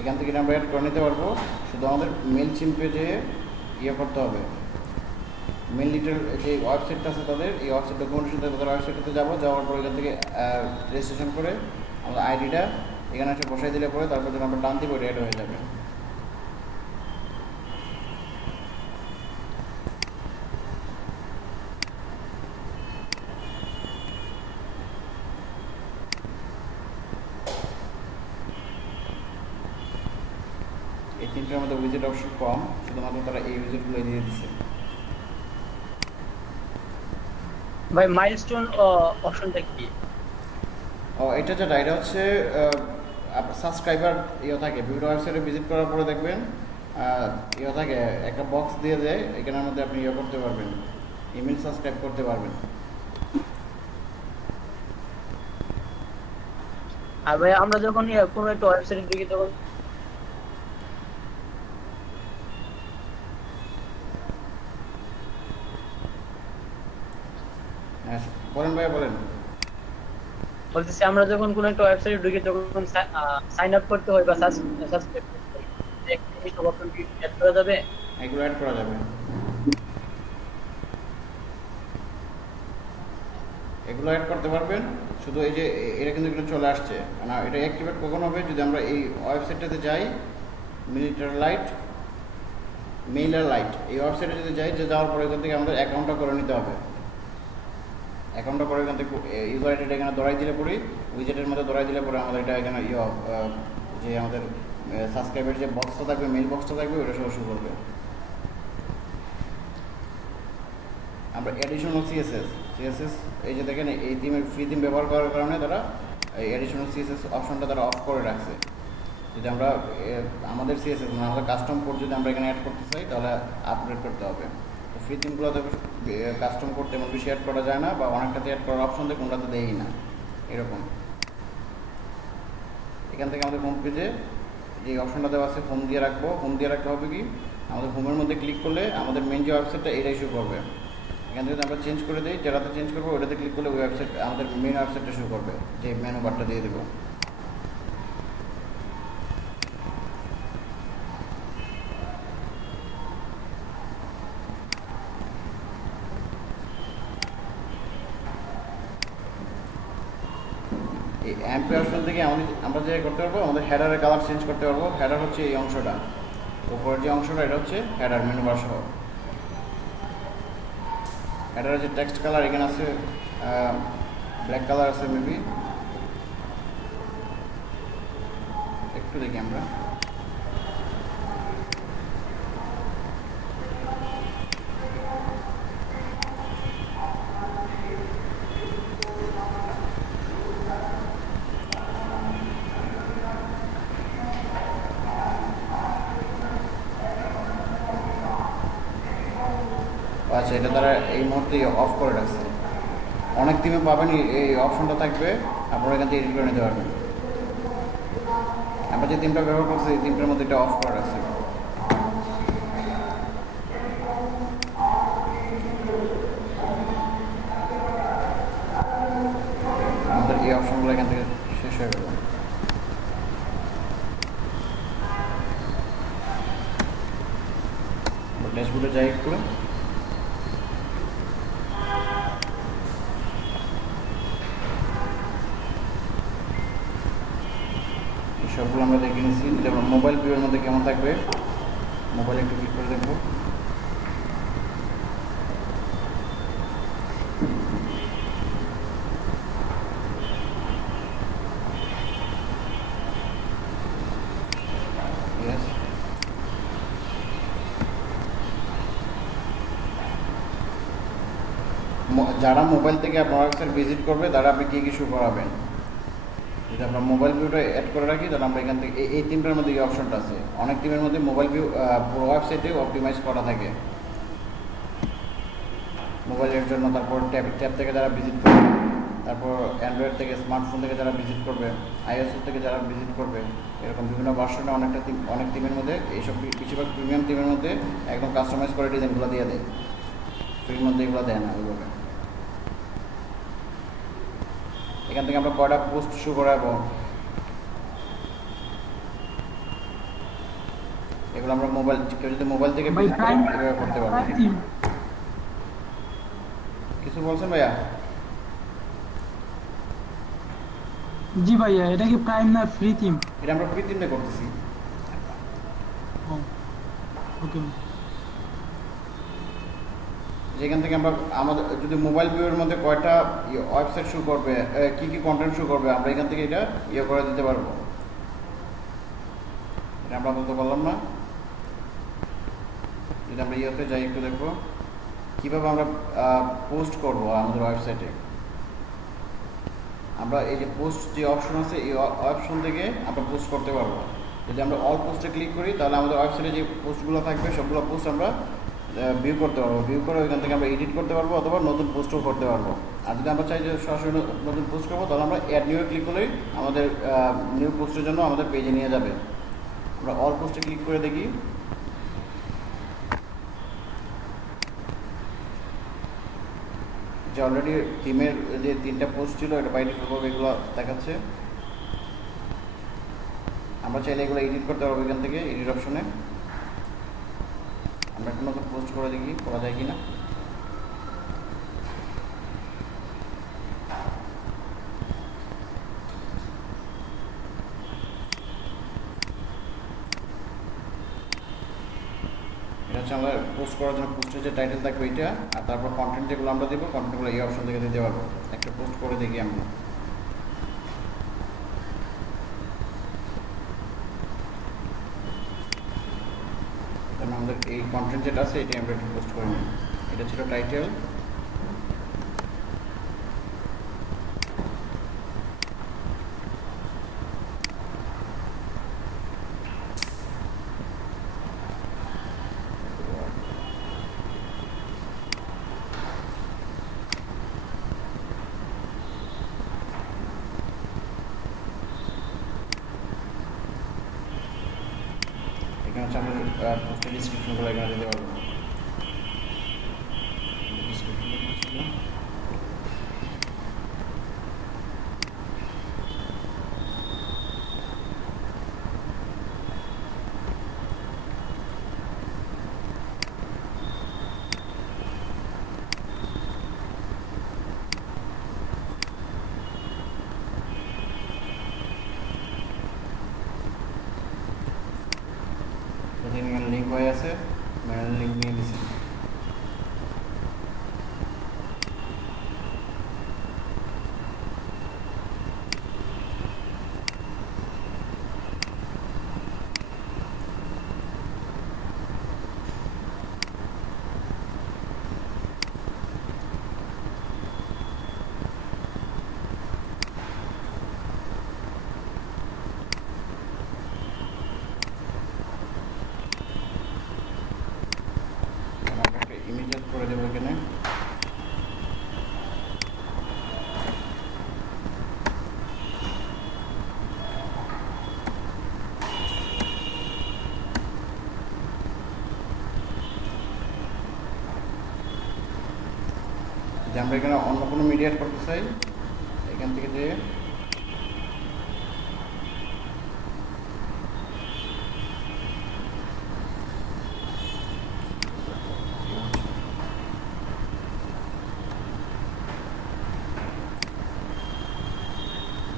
এখান থেকে আমরা অ্যাড করে নিতে পারবো। শুধু আমাদের মেল চিম্পে যে ইয়ে করতে হবে, মেল লিটার যে ওয়েবসাইটটা আছে তাদের, এই ওয়েবসাইট ডকুমেন্টেশন তাদের ওয়েবসাইটটাতে যাবো, যাওয়ার পর এখান থেকে রেজিস্ট্রেশন করে আমাদের আইডিটা এখানে এসে বসাই দিলে পরে তারপর যখন আমরা টান দিব এটা অ্যাড হয়ে যাবে। এই তিনটার মধ্যে উইজেট অপশন কম, শুধুমাত্র তারা এই উইজেটগুলো দিয়ে দিচ্ছে। ভাই মাইলস্টোন অপশনটা কি? এটা যেটা, এটা হচ্ছে সাবস্ক্রাইবার ইয়ে থাকে, বিভিন্ন ওয়েবসাইটে ভিজিট করার পরে দেখবেন ইয়ে থাকে, একটা বক্স দিয়ে দেয়, এখানের মধ্যে আপনি ইয়ে করতে পারবেন, ইমেল সাবস্ক্রাইব করতে পারবেন। আর ভাই আমরা যখন কোনো একটা ওয়েবসাইটে ঢুকি তখন হ্যাঁ বলেন ভাইয়া, বলেন। বলতেছি আমরা যখন কোনো একটা ওয়েবসাইটে ঢুকি তখন সাইন আপ করতে হয় বা সাবস্ক্রাইব করতে হয়, এই সব অপশন কি অ্যাড করা যাবে? এগুলো অ্যাড করা যাবে, এগুলো অ্যাড করতে পারবেন। শুধু এই যে এটা কিন্তু এখানে চলে আসছে না, এটা অ্যাক্টিভেট কখন হবে, যদি আমরা এই ওয়েবসাইটটাতে যাই, মেইলার লাইট এই ওয়েবসাইটে যদি যাই, যে যাওয়ার পরে এখান থেকে আমাদের অ্যাকাউন্টটা করে নিতে হবে। অ্যাকাউন্টটা করে এখান থেকে ইউজার আইডিটা এখানে ধরাই দিলে পরে, উইজেটের মধ্যে ধরাই দিলে পরে আমাদের এটা এখানে যে আমাদের সাবস্ক্রাইবের যে বক্সটা থাকবে, মেইল বক্সটা থাকবে, ওটা সব শুরু করবে। আমরা অ্যাডিশনাল সিএসএস এই যে দেখেন, এই ফ্রি থিম ব্যবহার করার কারণে তারা এই অ্যাডিশনাল সিএসএস অপশনটা তারা অফ করে রাখছে। যদি আমরা আমাদের সিএসএস মানে আমাদের কাস্টম কোড যদি আমরা এখানে অ্যাড করতে চাই তাহলে আপডেট করতে হবে। তো ফ্রি থিমগুলোতে কাস্টম কোড তেমন বেশি অ্যাড করা যায় না, বা অনেকটাতে অ্যাড করার অপশন দেয়, কোনটাতে দেয়ই না, এরকম। এখান থেকে আমাদের হোম পেজে যে অপশনটা দেওয়া আছে, হোম দিয়ে রাখবো। হোম দিয়ে রাখতে হবে কি, আমাদের হোমের মধ্যে ক্লিক করলে আমাদের মেন যে ওয়েবসাইটটা এটা ইস্যু করবে। এখান থেকে আমরা চেঞ্জ করে দিই, যেটাতে চেঞ্জ করবো ওটাতে ক্লিক করলে ওই ওয়েবসাইট আমাদের মেন ওয়েবসাইটটা শুরু করবে, যে মেনু বারটা দিয়ে দেবো। এই অ্যাম্প অপশন থেকে আমরা যে করতে পারবো, আমাদের হেডারের কালার চেঞ্জ করতে পারবো। হেডার হচ্ছে এই অংশটা, উপরের যে অংশটা এটা হচ্ছে হেডার, মেনু বার সহ। হেডারের যে টেক্সট কালার এখানে আছে ব্ল্যাক কালার আছে, মেবি একটু দেখি আমরা। আচ্ছা, এটা তারা এই মুহূর্তে অফ করে রাখছে। অনেক টিমে পাবেন এই অপশনটা থাকবে, আপনারা এখান থেকে এডিট করে নিতে পারবেন। আমরা যে টিমটা ব্যবহার করছি এই টিমটার মধ্যে এটা অফ করে রাখছে। আমাদের এই অপশনগুলো এখান থেকে শেষ হয়ে গেল। ড্যাশবোর্ডে যাই করে সবগুলো আমরা দেখে নিচ্ছি। যেমন মোবাইল ভিউয়ের মধ্যে কেমন থাকবে, মোবাইলে একটু ক্লিক করে দেখবো। Yes. যারা মোবাইল থেকে আপনার ওয়েবসাইট ভিজিট করবে তারা আপনি কী শো করাবেন। যদি আমরা মোবাইল ভিউটা অ্যাড করে রাখি তাহলে আমরা এখান থেকে এই তিনটার মধ্যে এই অপশনটা আছে। অনেক টিমের মধ্যে মোবাইল ভিউ পুরো ওয়েবসাইটে অপটিমাইজ করা থাকে মোবাইলের জন্য। তারপর ট্যাব থেকে যারা ভিজিট করবে, তারপর অ্যান্ড্রয়েড থেকে স্মার্টফোন থেকে যারা ভিজিট করবে, iOS থেকে যারা ভিজিট করবে, এরকম বিভিন্ন ভার্সনে অনেক টিমের মধ্যে এইসব বেশিরভাগ প্রিমিয়াম টিমের মধ্যে একদম কাস্টমাইজ করে ডিজাইনগুলো দিয়ে দেয়। ফ্রির মধ্যে এগুলো দেয় না ওইভাবে। এখান থেকে আমরা কয়টা পোস্ট শো করাবো এগুলো আমরা মোবাইল, কেউ যদি মোবাইল থেকে এভাবে করতে পারবো। কিছু বলছেন ভাইয়া? জি ভাইয়া, এটা কি প্রাইম না ফ্রি থিম? এটা আমরা ফ্রি থিমে করতেছি। ওকে, যেখান থেকে আমরা আমাদের যদি মোবাইল ভিউয়ের মধ্যে কয়টা ওয়েবসাইট শো করবে, কী কী কন্টেন্ট শো করবে, আমরা এখান থেকে এটা করে দিতে পারবো। এটা আমরা বলতে পারলাম না। যদি আমরা ইয়েতে যাই একটু দেখবো কীভাবে আমরা পোস্ট করব আমাদের ওয়েবসাইটে। আমরা এই যে পোস্ট যে অপশন আছে এই অপশন থেকে আমরা পোস্ট করতে পারবো। যদি আমরা অল পোস্টে ক্লিক করি তাহলে আমাদের ওয়েবসাইটে যে পোস্টগুলো থাকবে সবগুলো পোস্ট আমরা ভিউ করতে পারবো। ভিউ করে ওইখান থেকে আমরা এডিট করতে পারবো অথবা নতুন পোস্টও করতে পারবো। আর যদি আমরা চাই যে সরাসরি নতুন পোস্ট করবো তাহলে আমরা অ্যাড নিউ ক্লিক করলেই আমাদের নিউ পোস্টের জন্য আমাদের পেজে নিয়ে যাবে। আমরা অল পোস্টে ক্লিক করে দেখি। যে অলরেডি টিমের যে 3টা পোস্ট ছিল এটা বাই ডিফল্ট এগুলো দেখাচ্ছে। আমরা চাইলে এগুলো এডিট করতে পারবো এখান থেকে এডিট অপশনে। আমরা একটা নতুন পোস্ট করে দেখি করা যায় কিনা। এটা হচ্ছে আমরা পোস্ট করার জন্য পোস্টের যে টাইটেল থাকবে এটা, আর তারপর কন্টেন্ট যেগুলো আমরা দেবো কন্টেন্টগুলো এই অপশন থেকে দিতে পারবো। একটা পোস্ট করে দেখি আমরা। আমাদের এই কন্টেন্ট যেটা আছে এটা আমরা একটু পোস্ট করে নিই। এটা ছিল টাইটেল। এখানে হচ্ছে আমরা পোস্টের ডিসক্রিপশনগুলো এখানে দিতে পারবো। লিঙ্ক হয়ে আছে, লিঙ্ক নিয়ে দিচ্ছি। আমরা এখানে অন্য কোনো মিডিয়া অ্যাড করতে চাই, এখান থেকে যে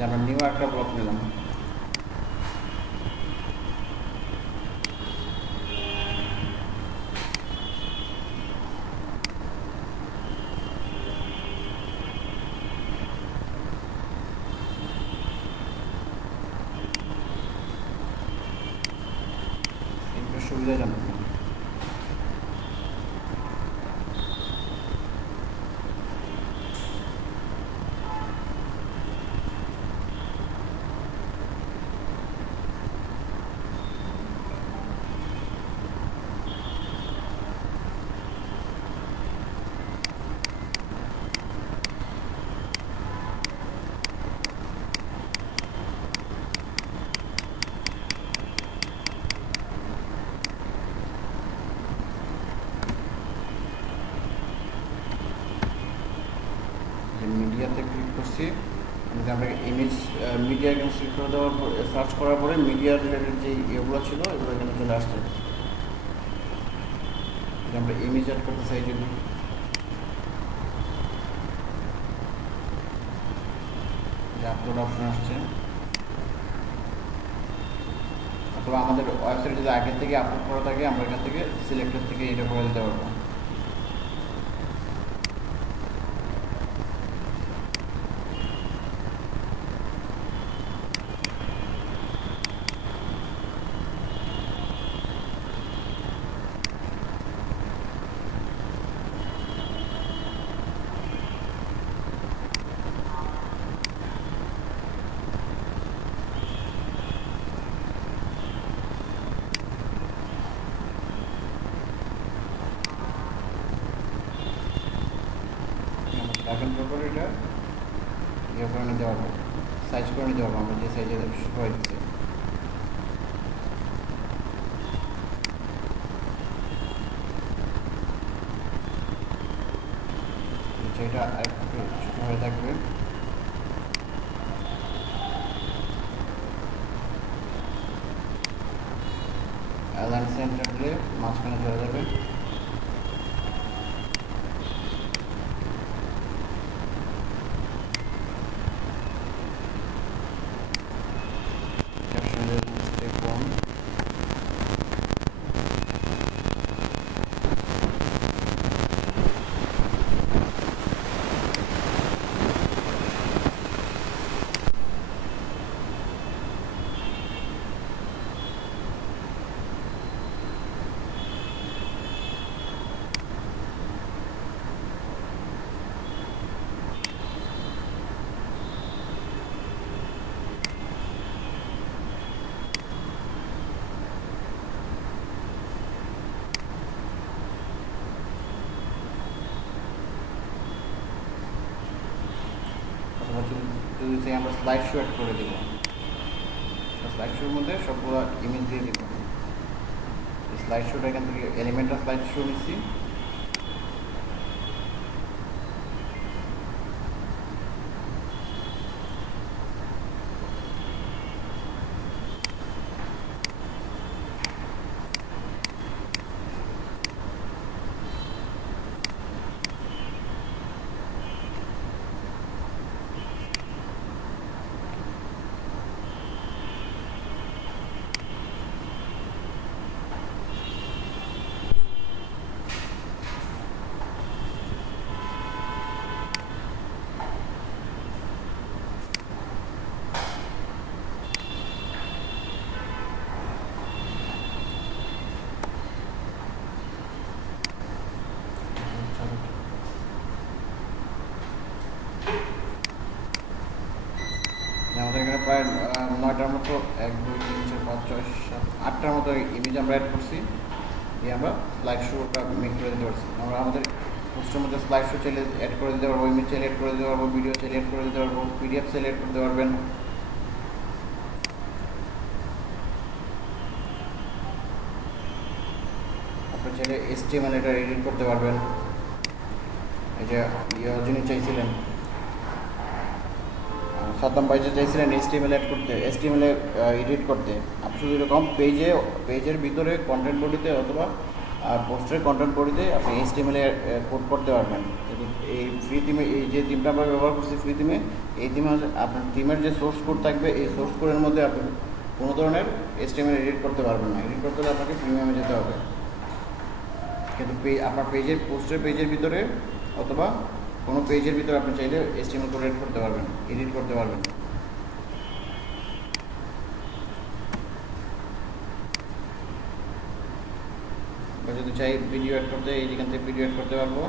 আমরা নিউ একটা ব্লক নিলাম। একটু সুবিধাজনক। মিডিয়াতে ক্লিক করছি, আমরা ইমেজ মিডিয়া এখানে সিলেক্ট করে দেওয়ার পর সার্চ করার পরে মিডিয়া রিলেটেড যে এগুলো ছিল এগুলো এখানে চলে আসছে। আমরা ইমেজ অ্যাড করতে চাই যদি আপলোড অপশন আসছে, অথবা আমাদের ওয়েবসাইট যদি আগে থেকে আপলোড করা থাকে আমরা এখান থেকে সিলেক্টেড থেকে এটা করে দিতে পারবো। এখন করে এটা ইয়ে করে নিতে পারবো, সাইজ করে নিতে পারবো আমরা যে সাইজে সবাই দিচ্ছি। এটা একটু ছোটো হয়ে থাকবে। অ্যালাইন সেন্টার দিলে মাঝখানে চলে যাবে। যদি আমরা স্লাইড শো অ্যাড করে দিব, স্লাইড শোর মধ্যে সবগুলো ইমেজ দিয়ে দিব। স্লাইড শোটা এখান থেকে এলিমেন্টাল স্লাইড শো নিচ্ছি, আমাদের এখানে প্রায় 9টার মতো 1 2 3 4 5 6 7 8টার মতো ইমেজ আমরা অ্যাড করছি। দিয়ে আমরা স্লাইড শোটা মেক করে দিতে পারছি। আমরা আমাদের পোস্টের মধ্যে স্লাইড শো চাইলে অ্যাড করে দিতে পারবো, ইমেজ চাইলে অ্যাড করে দিতে পারবো, ভিডিও চাইলে অ্যাড করে দিতে পারবো, পিডিএফ চাইলে অ্যাড করতে পারবেন। আপনি চাইলে HTML এটা এডিট করতে পারবেন। এই যে যিনি চাইছিলেন সাদ্দাম ভাই যে চাইছিলেন HTML অ্যাড করতে, HTML এডিট করতে, আপনি শুধু এরকম পেজের ভিতরে কন্টেন্ট বডিতে অথবা পোস্টের কন্টেন্ট বডিতে আপনি HTML কোড করতে পারবেন। কিন্তু এই ফ্রি থিমে, এই যে থিমটা আমরা ব্যবহার করছি ফ্রি থিমে, এই থিমে আপনার থিমের যে সোর্স কোড থাকবে, এই সোর্স কোডের মধ্যে আপনি কোনো ধরনের HTML এডিট করতে পারবেন না। এডিট করতে হলে আপনাকে প্রিমিয়ামে যেতে হবে। কিন্তু আপনার পোস্টের পেজের ভিতরে অথবা কোনো পেজের ভিতরে আপনি চাইলে HTML কোড এড করতে পারবেন, এডিট করতে পারবেন। বা যদি চাই ভিডিও অ্যাড করতে, এইখান থেকে ভিডিও অ্যাড করতে পারবো।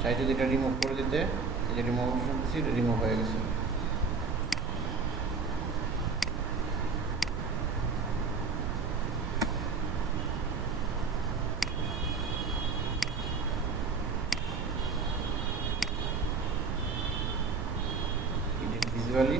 চাই যদি এটা রিমুভ করে দিতে, এই যে রিমুভ অপশন দিচ্ছি, এটা রিমুভ হয়ে গেছে। ভিজুয়ালি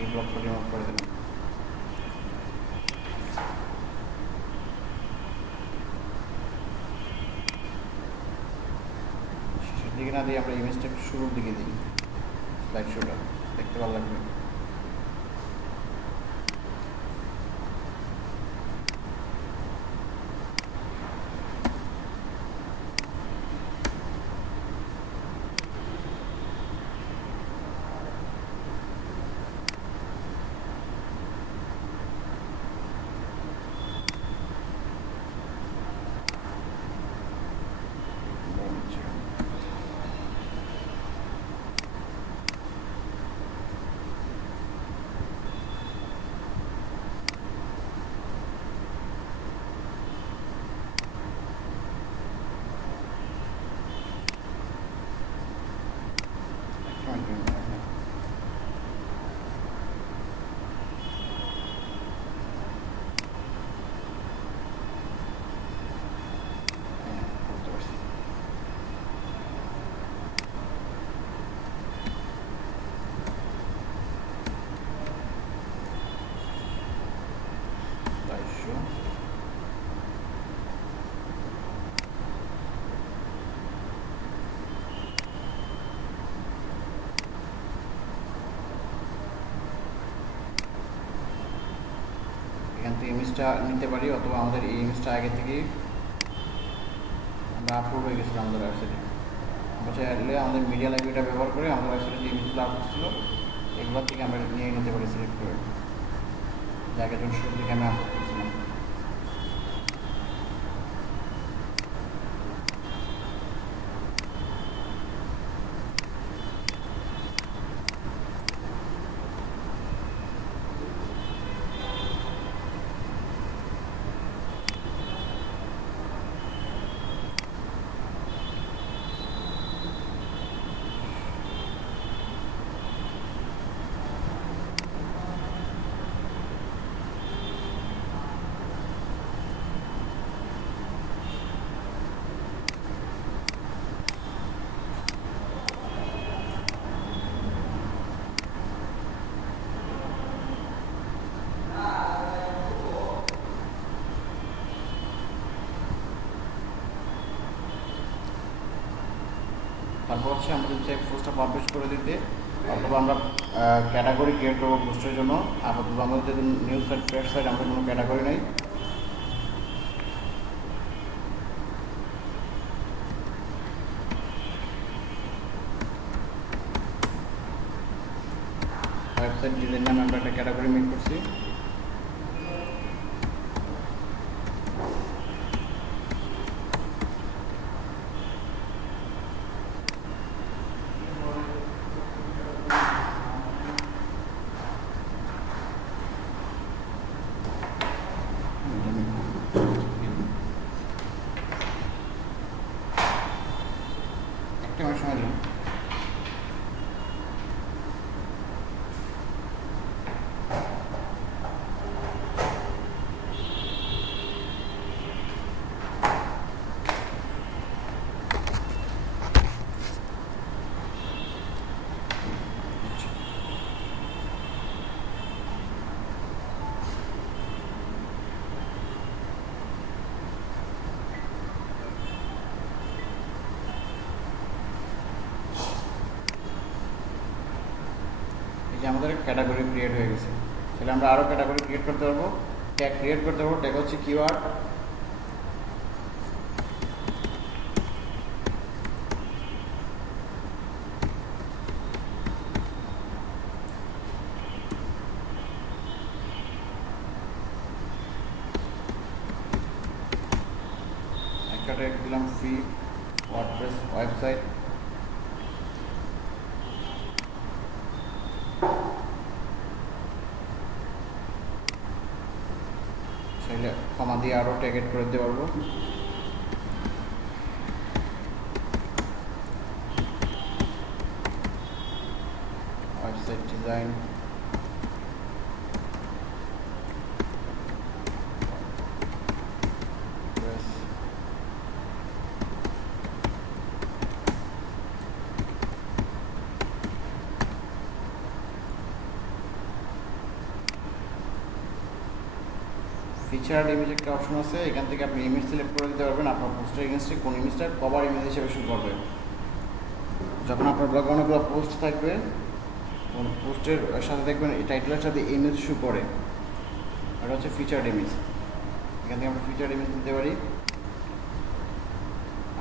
এই ব্লকটা রিমুভ করে দিলাম। শেষের দিকে না দিয়ে আমরা ইমেজটা একটু শুরুর দিকে দিই, স্লাইড শোটা দেখতে ভালো লাগবে। এখান থেকে ইমেজটা নিতে পারি, অথবা আমাদের এই ইমেজটা আগে থেকেই আমরা আপলোড হয়ে গেছিলো আমাদের ওয়েবসাইটে। আমরা চাইলে আমাদের মিডিয়া লাইব্রেরিটা ব্যবহার করে আমাদের ওয়েবসাইটে যে ইমেজগুলো আপলোড ছিল এগুলোর থেকে আমরা নিয়ে নিতে পারি সিলেক্ট করে, জায়গার জন্য শুরু থেকে আমি আপলোড করেছিলাম। তারপর হচ্ছে আমাদের যে পোস্টটা পাবলিশ করে দিতে, অথবা আমরা ক্যাটাগরি ক্রিয়েট করবো পোস্টের জন্য। আপাতত আমাদের যদি নিউজ সাইট, ফ্রেশ সাইট, আমাদের কোনো ক্যাটাগরি নেই। ওয়েবসাইট ডিজাইন নামে আমরা একটা ক্যাটাগরি মেক করছি। একটা সময় দিলাম। যে আমাদের ক্যাটাগরি ক্রিয়েট হয়ে গেছে। তাহলে আমরা আরও ক্যাটাগরি ক্রিয়েট করতে পারবো, ট্যাগ ক্রিয়েট করতে পারবো। ট্যাগ হচ্ছে কিওয়ার্ড, একটা ট্যাগ দিলাম ফ্রি ওয়ার্ডপ্রেস ওয়েবসাইট, চাইলে কমা দিয়ে আরও ট্যাগ এড করে দিতে পারবো। ওয়েবসাইট ডিজাইন, ফিচার্ড ইমেজ একটা অপশন আছে, এখান থেকে আপনি ইমেজ সিলেক্ট করে দিতে পারবেন আপনার পোস্টের এগেনস্টে কোন ইমেজটা কভার ইমেজ হিসেবে শুরু করবে। যখন আপনার ব্লগে অনেকগুলো পোস্ট থাকবে, কোন পোস্টের সাথে দেখবেন এই টাইটেলের সাথে ইমেজ শু করে, এটা হচ্ছে ফিচার্ড ইমেজ। এখান থেকে আমরা ফিচার্ড ইমেজ দিতে পারি।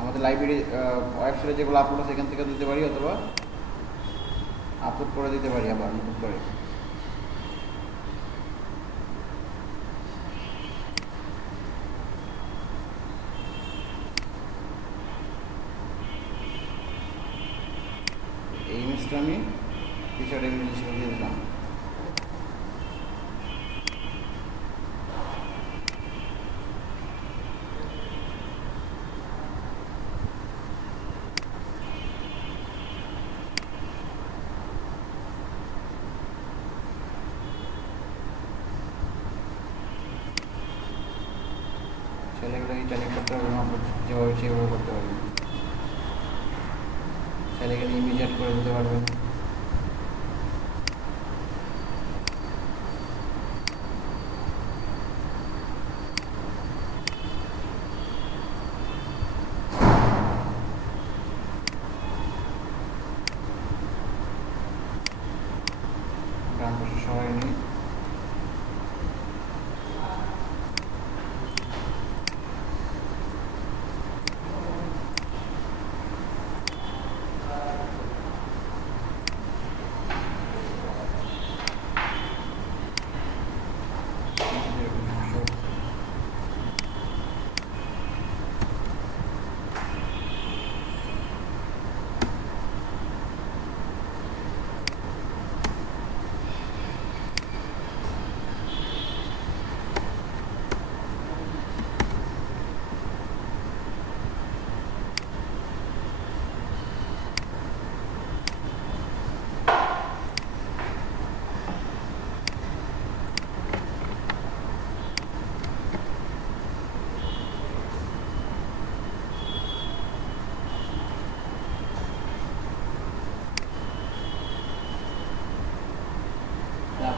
আমাদের লাইব্রেরি ওয়েবসাইটে যেগুলো আপলোড আছে এখান থেকে দিতে পারি, অথবা আপলোড করে দিতে পারি আবার নতুন করে। এই ইমেজটা আমি ফিচার্ড ইমেজ হিসেবে দিয়ে দিলাম। ছেলেগুলো ইটালি করতে পারবেন, যেভাবে সেভাবে করতে পারবেন। ছেলেকে ইমেজ অ্যাড করে দিতে পারবেন। ডান পাশে সবাই নেই,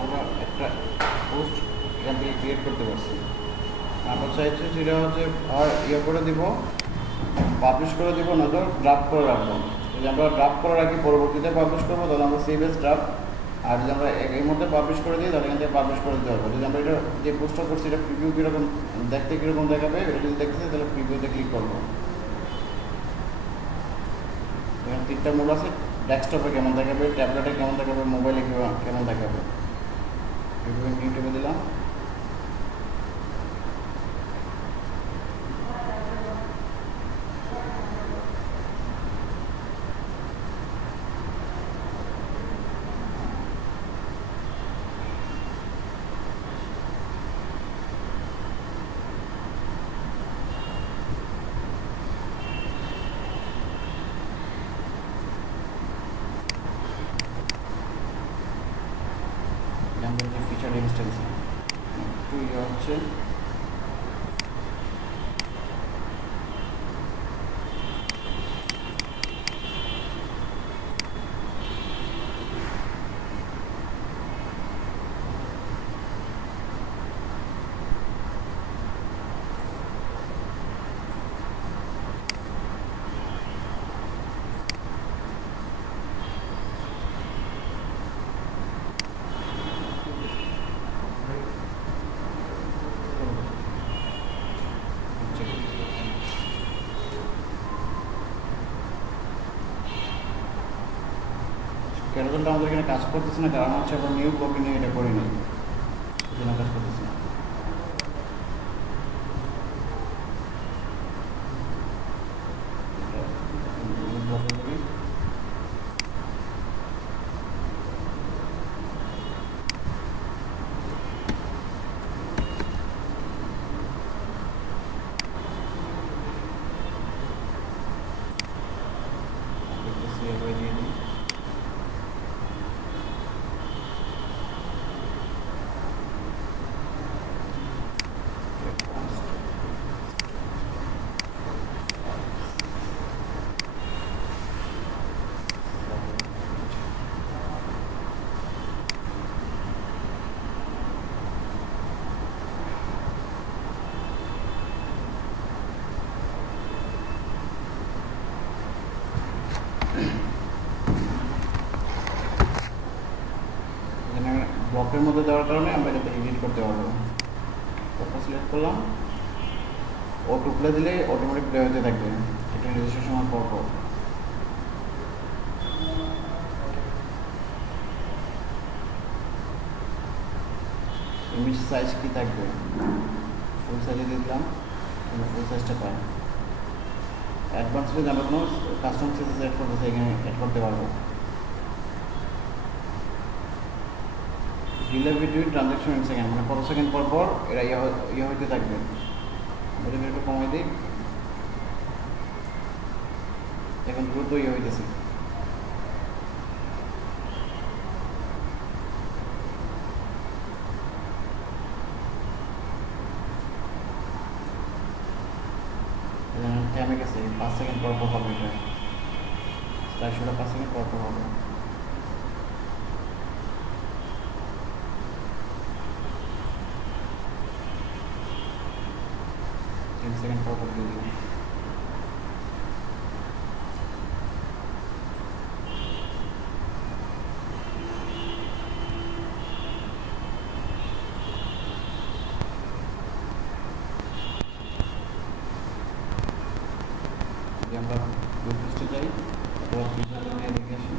আমরা একটা পোস্ট এখান থেকে ক্রিয়েট করতে পারছি। আমরা চাইছি সেটা হচ্ছে আর ইয়ে করে দিব, পাবলিশ করে দিব, না তো ড্রাফট করে রাখবো। যদি আমরা ড্রাফট করে রাখি পরবর্তীতে পাবলিশ করবো, তাহলে আমরা সেভ এজ ড্রাফট। আর যদি আমরা এর মধ্যে পাবলিশ করে দিই তাহলে এখান থেকে পাবলিশ করে দিতে পারবো। যদি আমরা এটা যে পোস্টটা করছি এটা প্রিভিউ কীরকম দেখতে কীরকম দেখাবে, এটা যদি দেখতে চাই তাহলে প্রিভিউতে ক্লিক করবো। এখানে তিনটা মোড আছে, ডেস্কটপে কেমন দেখাবে, ট্যাবলেটে কেমন দেখাবে, মোবাইলে কেমন দেখাবে। ইউটিউবে দিলাম, আমাদের যে ফিচার ইনস্ট্যান্স একটু ইয়ে হচ্ছে, ক্যারোজেলটা আমাদের এখানে কাজ করতেছে না, কারণ হচ্ছে আমরা নিউ ব্লকে নিয়ে এটা করি নাই, এই জন্য কাজ করতেছে না। ব্লকে করি। দিয়ে দিই। ব্লকের মধ্যে দেওয়ার কারণে আমরা এটাতে এডিট করতে পারবো। ফটো সিলেক্ট করলাম, অটো প্লে দিলে অটোমেটিক প্লে হতে থাকবে এটা রেজিস্ট্রেশন সময় পর পর। ইমেজ সাইজ কি থাকবে, ফুল সাইজে দিলাম, ফুল সাইজটা পাই। অ্যাডভান্স পেজ আমরা কোনো কাস্টম সাইজ সেট করতে এখানে অ্যাড করতে পারবো। Delay between transaction in second, মানে কত সেকেন্ড পর পর এরা ইয়ে হইতে থাকবে। যদি একটু কমাই দিই, এখন দ্রুত ইয়ে হইতেছে। থেমে গেছে, 5 সেকেন্ড পর পর হবে এটা, স্লাইডশোটা 5 সেকেন্ড পর পর হবে। সেকেন্ড পর পর দিয়ে দিলাম। যদি আমরা বুকলিস্টে যাই অথবা ফিচার নিয়ে দেখে আসি,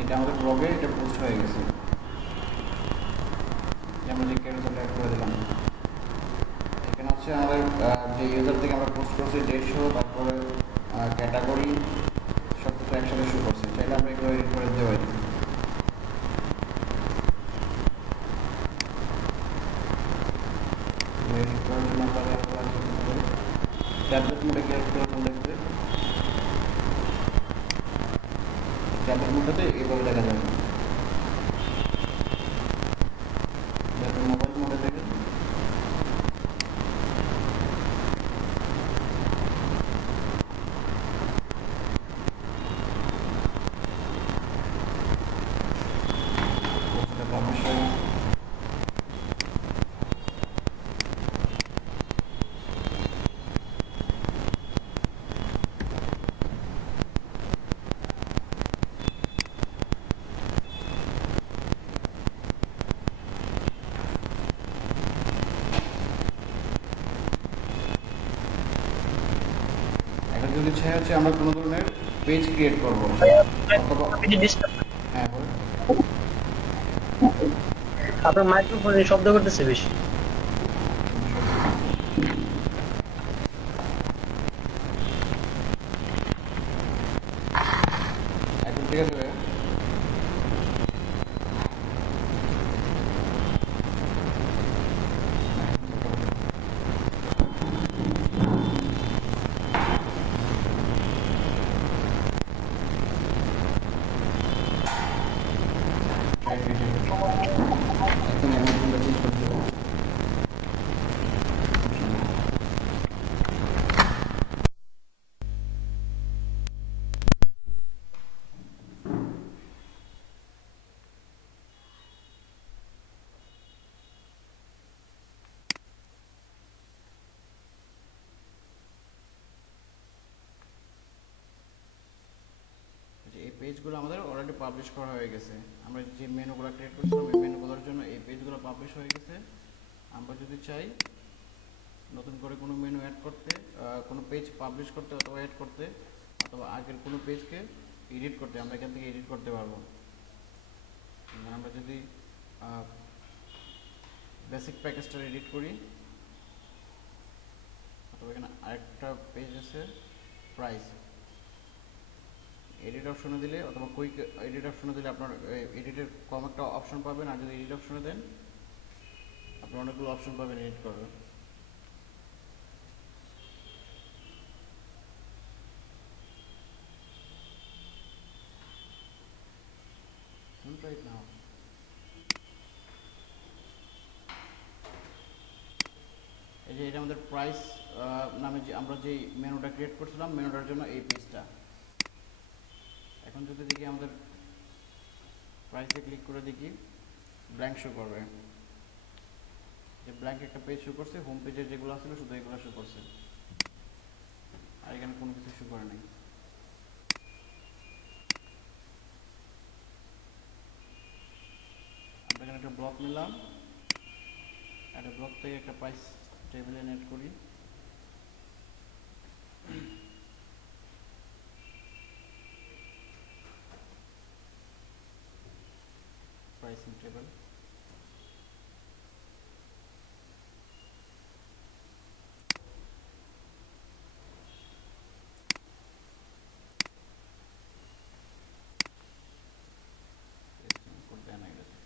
এটা আমাদের ব্লগে এটা পোস্ট হয়ে গেছে। আমরা যে ক্যারোজেলটা অ্যাড করে দিলাম, এখানে হচ্ছে আমাদের যে ইউজার থেকে আমরা পোস্ট করছি ডেট সহ, তারপরে ক্যাটাগরি সব কিছু একসাথে শো করছে। চাইলে আমরা এগুলো এডিট করে দিতে পারি। এডিট করার জন্য আমরা ট্যাবলেট মোডে ক্লিক করে দেখতে, ট্যাবলেট মোডটাতে এইভাবে দেখা যাবে। মোবাইল মোডে দেখে যদি চাই হচ্ছে আমরা কোনো ধরনের পেজ ক্রিয়েট করবো অথবা হ্যাঁ বলুন। আপনার মাইক্রোফোনে শব্দ করতেছে বেশি। এখন ঠিক আছে ভাইয়া? পেজগুলো আমাদের অলরেডি পাবলিশ করা হয়ে গেছে। আমরা যে মেনুগুলো ক্রিয়েট করছিলাম এই মেনুগুলোর জন্য এই পেজগুলো পাবলিশ হয়ে গেছে। আমরা যদি চাই নতুন করে কোনো মেনু অ্যাড করতে, কোনো পেজ পাবলিশ করতে অথবা অ্যাড করতে, অথবা আগের কোনো পেজকে এডিট করতে, আমরা এখান থেকে এডিট করতে পারবো। আমরা যদি বেসিক প্যাকেজটা এডিট করি, অথবা এখানে আরেকটা পেজ আছে প্রাইস, এডিট অপশনে দিলে অথবা কুইক এডিট অপশনে দিলে আপনার এডিটের কম একটা অপশন পাবেন। আর যদি এডিট অপশনে দেন আপনি অনেকগুলো অপশন পাবেন এডিট করবেন। Right now এই যে এটা আমাদের প্রাইস নামে যে আমরা যে মেনুটা ক্রিয়েট করছিলাম মেনুটার জন্য এই পেজটা। এখন যদি দেখি আমাদের প্রাইসে ক্লিক করে দেখি ব্ল্যাঙ্ক শো করবে, যে ব্ল্যাঙ্ক একটা পেজ শো করছে, হোম পেজের যেগুলো ছিল শুধু এগুলো শো করছে, আর এখানে কোনো কিছু শো করে নাই। আমরা এখানে একটা ব্লক নিলাম, একটা ব্লক থেকে একটা প্রাইস টেবিলে নেট করি। প্রাইসিং টেবিল, দেন গেছে।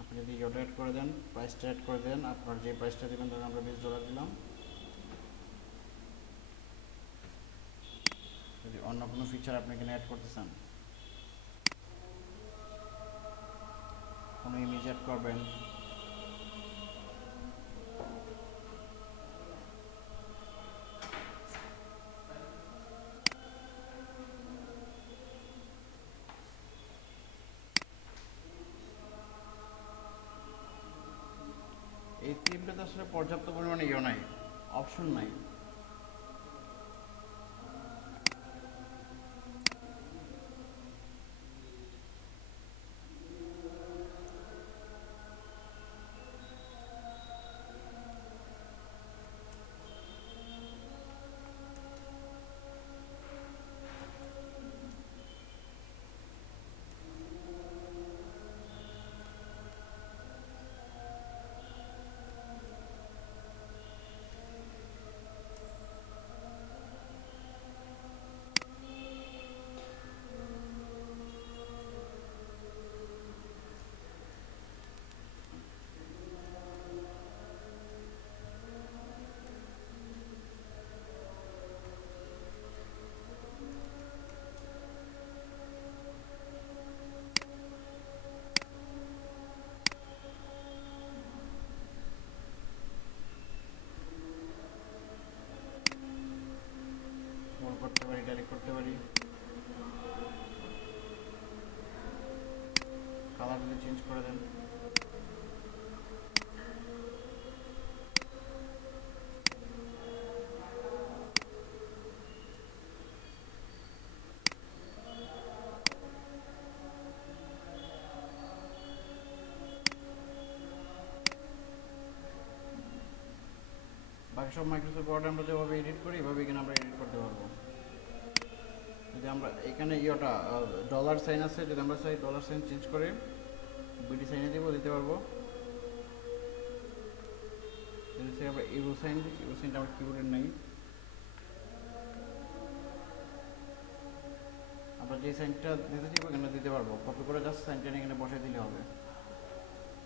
আপনি যদি ইয়েটা অ্যাড করে দেন, প্রাইসটা অ্যাড করে দেন, আপনার যে প্রাইসটা দেবেন ধরুন আমরা $20 দিলাম। যদি অন্য কোনো ফিচার আপনি এখানে অ্যাড করতে চান, কোনো ইমেজ অ্যাড করবেন, এই থিমটাতে আসলে পর্যাপ্ত পরিমাণে ইয়ে নাই, অপশন নাই। করতে পারি, ডাইরেক্ট করতে পারি, কালার যদি চেঞ্জ করে দেন। বাকি সব মাইক্রোসফট ওয়ার্ড আমরা যেভাবে এডিট করি এভাবে এখানে আমরা এডিট করতে পারবো। যদি আমরা এখানে ইয়েটা ডলার সাইন আছে, যদি আমরা চাই ডলার সাইন চেঞ্জ করে বিডি সাইনে দিতে পারবো। যদি চাই আমরা ইউরো সাইন দিই, ইউরো সাইনটা আমার কিবোর্ডের নেই, আমরা যে সাইনটা দিতে চাইবো এখানে দিতে পারবো। কপি করে জাস্ট সাইনটা এখানে বসাই দিলে হবে,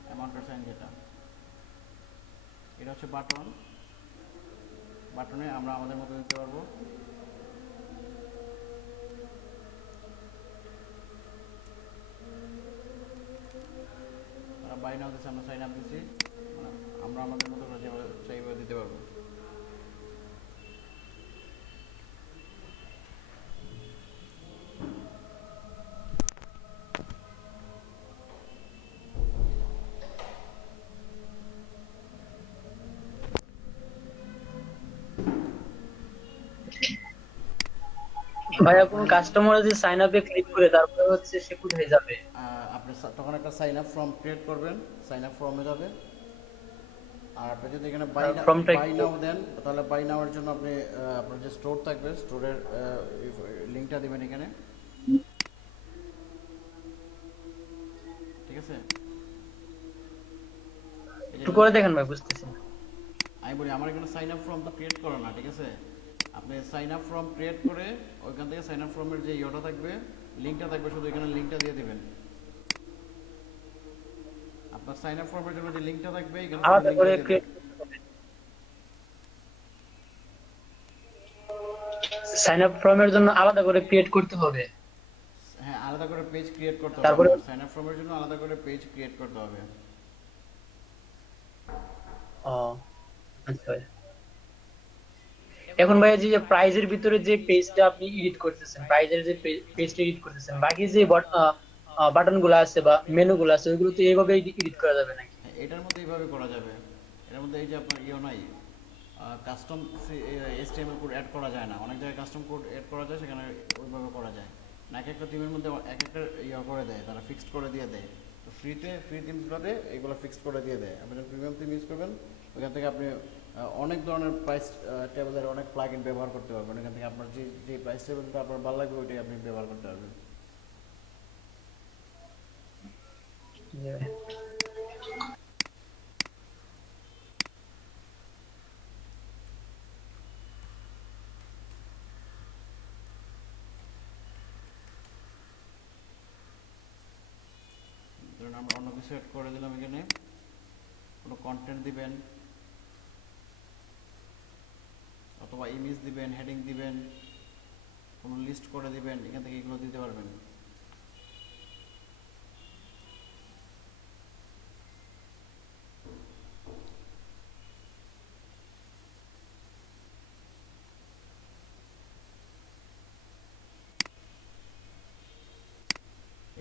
অ্যামাউন্টের সাইন যেটা। এটা হচ্ছে বাটন, বাটনে আমরা আমাদের মতো দিতে পারবো। বাই নাও দিচ্ছে, আমরা সাইন আপ দিচ্ছি, মানে আমরা আমাদের মতো করে যেভাবে সেইভাবে দিতে পারবো। ভাইয়া কোন কাস্টমার যদি সাইন আপে ক্লিক করে তারপরে হচ্ছে সে কোথায় যাবে? আপনি তখন একটা সাইন আপ ফর্ম ক্রিয়েট করবেন, সাইন আপ ফর্মে যাবে। আর আপনি যদি এখানে ফর্মটা বাই নাও দেন, তাহলে বাই নাওয়ার জন্য আপনি আপনার যে স্টোর থাকবে স্টোরের লিঙ্কটা দিবেন এখানে, ঠিক আছে? একটু করে দেখেন ভাই, বুঝতেছি না। আমি বলি আমার এখানে সাইন আপ ফর্ম তো ক্রিয়েট করা না, ঠিক আছে? আপনি সাইন আপ ফর্ম ক্রিয়েট করে ওইখান থেকে সাইন আপ ফর্মের যে ইয়েটা থাকবে, লিঙ্কটা থাকবে, শুধু এখানে লিঙ্কটা দিয়ে দিবেন। আপনার সাইন আপ ফর্মের জন্য যে লিঙ্কটা থাকবে এখানে আলাদা করে লিঙ্কটা দিয়ে দিবেন। সাইন আপ ফর্মের জন্য আলাদা করে ক্রিয়েট করতে হবে। হ্যাঁ, আলাদা করে পেজ ক্রিয়েট করতে হবে। তারপরে সাইন আপ ফর্মের জন্য আলাদা করে পেজ ক্রিয়েট করতে হবে। ও আচ্ছা ভাই। এখন ভাইয়া যে প্রাইজের ভিতরে যে পেজটা আপনি এডিট করতেছেন, প্রাইজের যে পেজটা এডিট করতেছেন, বাকি যে বাটন গুলো আছে বা মেনু গুলো আছে ওইগুলো তো এইভাবে এডিট করা যাবে নাকি? হ্যাঁ, এটার মধ্যে এইভাবে করা যাবে। এর মধ্যে এই যে আপনার নাই, কাস্টম HTML কোড অ্যাড করা যায় না। অনেক জায়গায় কাস্টম কোড অ্যাড করা যায়, সেখানে ওইভাবে করা যায় না। এক একটা থিমের মধ্যে এক একটা করে দেয়, তারা ফিক্সড করে দিয়ে দেয়। তো ফ্রি থিমসগুলোতে এগুলো ফিক্সড করে দিয়ে দেয়। আপনি যখন প্রিমিয়াম থিম ইউজ করবেন, ওইখান থেকে আপনি অনেক ধরনের প্রাইস টেবিলের অনেক প্লাগইন ব্যবহার করতে পারবেন। ওইখান থেকে আপনার যে প্রাইস টেবিলটা আপনার ভালো লাগবে ওইটাই আপনি ব্যবহার করতে পারবেন। ধরুন আমরা অন্য কিছু অ্যাড করে দিলাম, এখানে কোনো কন্টেন্ট দিবেন অথবা ইমেজ দিবেন, হেডিং দিবেন, কোনো লিস্ট করে দিবেন, এখান থেকে এগুলো দিতে পারবেন।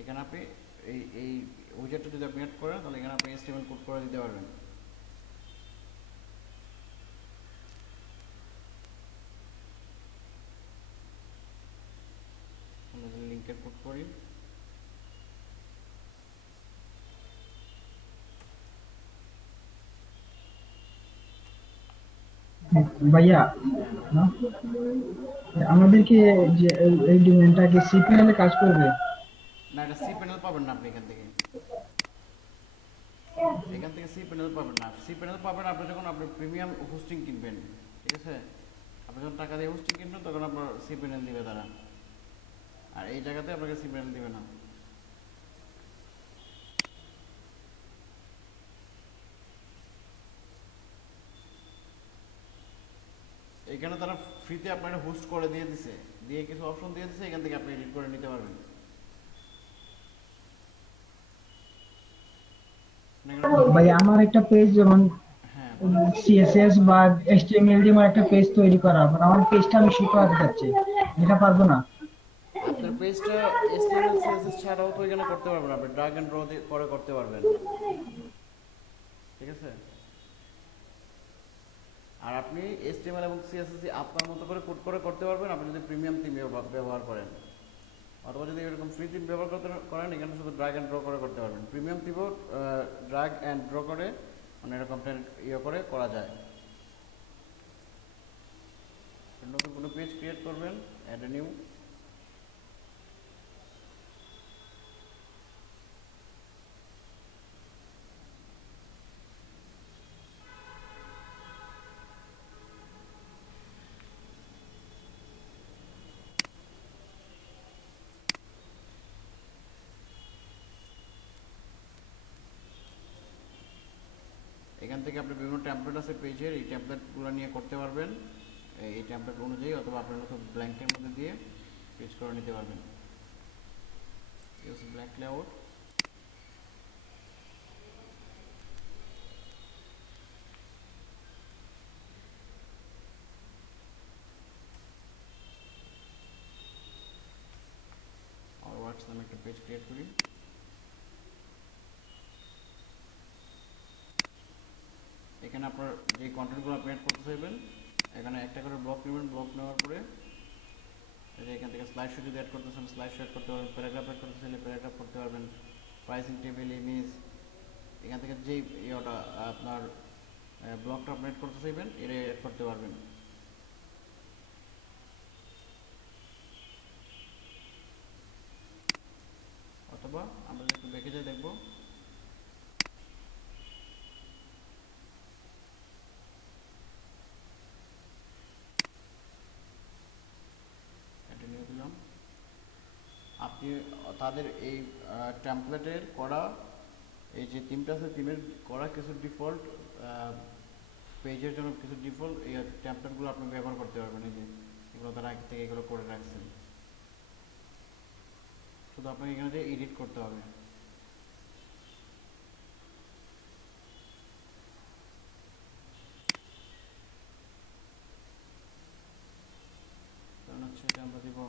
এখানে আপনি এই উইজেটটা যদি আপনি অ্যাড করেন, তাহলে এখানে আপনি HTML কোড করে দিতে পারবেন। আমরা যদি লিঙ্কের কোড করি, ভাইয়া না? আমাদেরকে যে এই ডিমান্ডটা কি সিপিএল এ কাজ করবে? না, এটা সি প্যানেল পাবেন না আপনি এখান থেকে। সি প্যানেল পাবেন না। সি প্যানেল পাবেন আপনি যখন আপনি প্রিমিয়াম হোস্টিং কিনবেন, ঠিক আছে? আপনি যখন টাকা দিয়ে হোস্টিং কিনবেন তখন আপনার সি প্যানেল দিবে তারা, আর এই জায়গাতে আপনাকে সি প্যানেল দিবে না। এখানে তারা ফ্রিতে আপনার হোস্ট করে দিয়ে দিছে, দিয়ে কিছু অপশন দিয়ে দিছে, এখান থেকে আপনি এডিট করে নিতে পারবেন। ভাই আমার একটা পেজ যেমন হ্যাঁ, সিএসএস বা এইচটিএমএল দিয়ে আমার একটা পেজ তৈরি করা, মানে আমার পেজটা আমি শুরু করতে চাচ্ছি, এটা পারবো না? আপনার পেজটা HTML CSS ছাড়াও তো এখানে করতে পারবেন, আপনি ড্র্যাগ এন্ড ড্রপ করে করতে পারবেন, ঠিক আছে? আর আপনি HTML এবং CSS আপনার মতো করে কোড করে করতে পারবেন আপনি যদি প্রিমিয়াম থিম ব্যবহার করেন, অথবা যদি এরকম ফ্রি থিম ব্যবহার করেন, এখানে শুধু ড্র্যাগ এন্ড ড্র করে করতে পারবেন। প্রিমিয়াম থিমও ড্র্যাগ এন্ড ড্র করে মানে এরকম করে করা যায়। নতুন কোনো পেজ ক্রিয়েট করবেন, অ্যাড এ নিউ, এখান থেকে আপনি বিভিন্ন টেমপ্লেট আছে পেজের, এই টেমপ্লেটগুলো নিয়ে করতে পারবেন এই টেমপ্লেট অনুযায়ী, অথবা আপনার নতুন ব্ল্যাঙ্কের মধ্যে দিয়ে পেজ করে নিতে পারবেন। ইউজ ব্ল্যাঙ্ক লেআউট, একটা পেজ ক্রিয়েট করি। এখানে আপনার যে কন্টেন্টগুলো আপনি অ্যাড করতে চাইবেন এখানে একটা করে ব্লক নেবেন। ব্লক নেওয়ার পরে এই যে এখান থেকে স্লাইড শো যদি অ্যাড করতে চান স্লাইড শো অ্যাড করতে পারবেন, প্যারাগ্রাফ অ্যাড করতে চাইলে প্যারাগ্রাফ করতে পারবেন, প্রাইসিং টেবিল, ইমেজ, এখান থেকে যেই ইয়েটা আপনার ব্লকটা আপনি অ্যাড করতে চাইবেন এটা অ্যাড করতে পারবেন। অথবা আমরা একটু দেখে যাই দেখবো এটা নিয়ে দিলাম। আপনি তাদের এই টেমপ্লেটের করা এই যে থিমটা আছে থিমের করা কিছু ডিফল্ট পেজের জন্য কিছু ডিফল্ট এই টেমপ্লেটগুলো আপনি ব্যবহার করতে পারবেন। এই যে এগুলো তারা আগে থেকে এগুলো করে রাখছেন, শুধু আপনাকে এখানে যে এডিট করতে হবে। কারণ হচ্ছে এটা আমরা দিব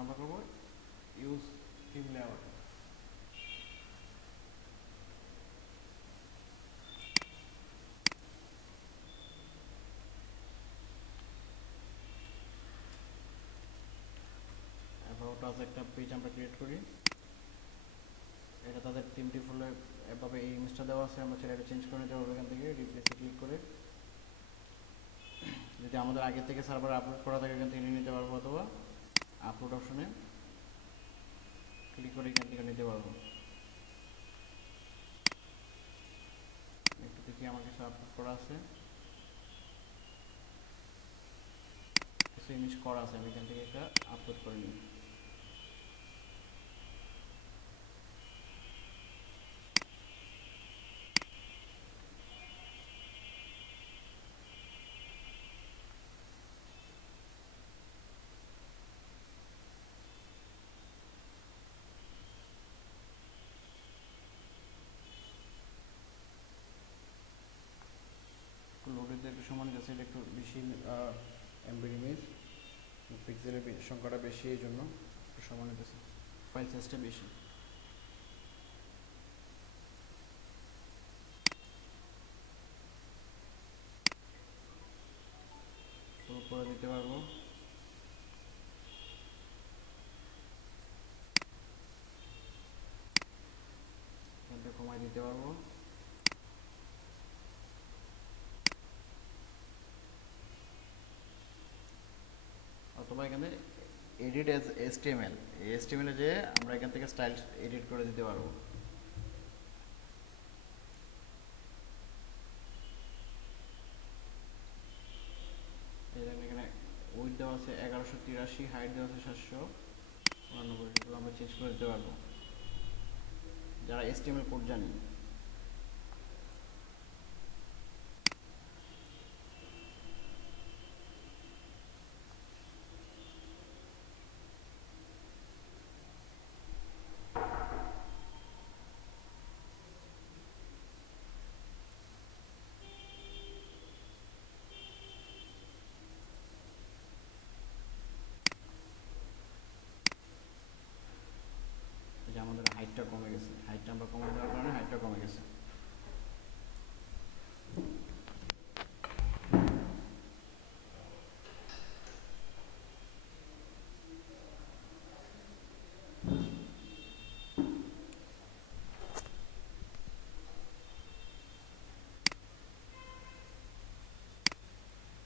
আমরা করবো use theme layout. About us একটা পেজ আমরা ক্রিয়েট করি। এটা তাদের থিম ডিফল্টে এভাবে এই ইমেজটা দেওয়া আছে, আমরা সেটা চেঞ্জ করে নিতে পারবো এখান থেকে রিপ্লেসে ক্লিক করে। যদি আমাদের আগে থেকে সার্ভার আপলোড করা থাকে এখান থেকে নিয়ে নিতে পারবো, অথবা আপলোড অপশনে ক্লিক করে এখান থেকে নিতে পারবো। একটু দেখি আমার কিছু আপলোড করা আছে, কিছু ইমেজ করা আছে, আমি এখান থেকে একটা আপলোড করে নিই। লোডের একটু সময় নিতেছে, এটা একটু বেশি এমবি ইমেজ, পিক্সেলের সংখ্যাটা বেশি, এই জন্য একটু সময় নিতেছে, ফাইল সাইজটা বেশি। শুরু করে দিতে পারবো। এখানটা কমাই দিতে পারবো। অথবা এখানে এডিট এজ HTML, এই HTML এ যে আমরা এখান থেকে স্টাইল এডিট করে দিতে পারবো। এখানে উইডথ দেওয়া আছে 1183, হাইট দেওয়া আছে 799, এগুলো আমরা চেঞ্জ করে দিতে পারবো যারা HTML কোড জানি। যে আমাদের হাইটটা কমে গেছে, হাইটটা আমরা কমে দেওয়ার কারণে হাইটটা কমে গেছে।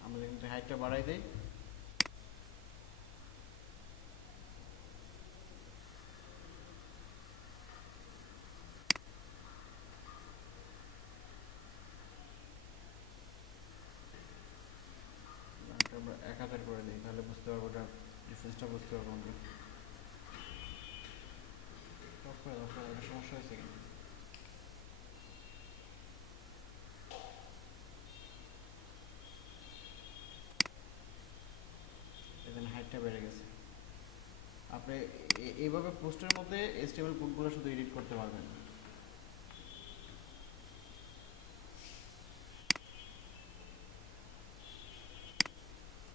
আমাদের কিন্তু হাইটটা বাড়াই দেই। আমরা 1000 করে দিই, তাহলে বুঝতে পারবো ওটা ডিফারেন্সটা বুঝতে পারবো আমরা। সমস্যা হয়েছে কিন্তু আপনি এইভাবে পোস্টের মধ্যে HTML কোডগুলো শুধু এডিট করতে পারবেন।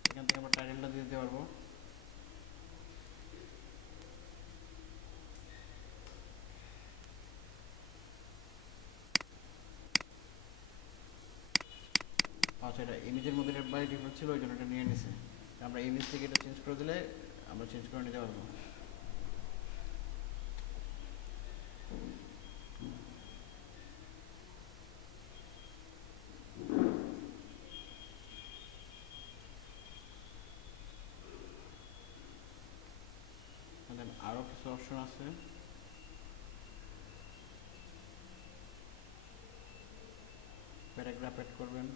এখান থেকে আমরা টাইটেলটা দিয়ে দিতে পারবো। আচ্ছা, এটা ইমেজের মধ্যে বাই ডিফল্ট ছিল, ওই জন্য এটা নিয়ে নিছে। আমরা ইমেজ থেকে এটা চেঞ্জ করে দিলে আমরা চেঞ্জ করে নিতে পারবো। আরও কিছু অপশন আছে। প্যারাগ্রাফ অ্যাড করবেন।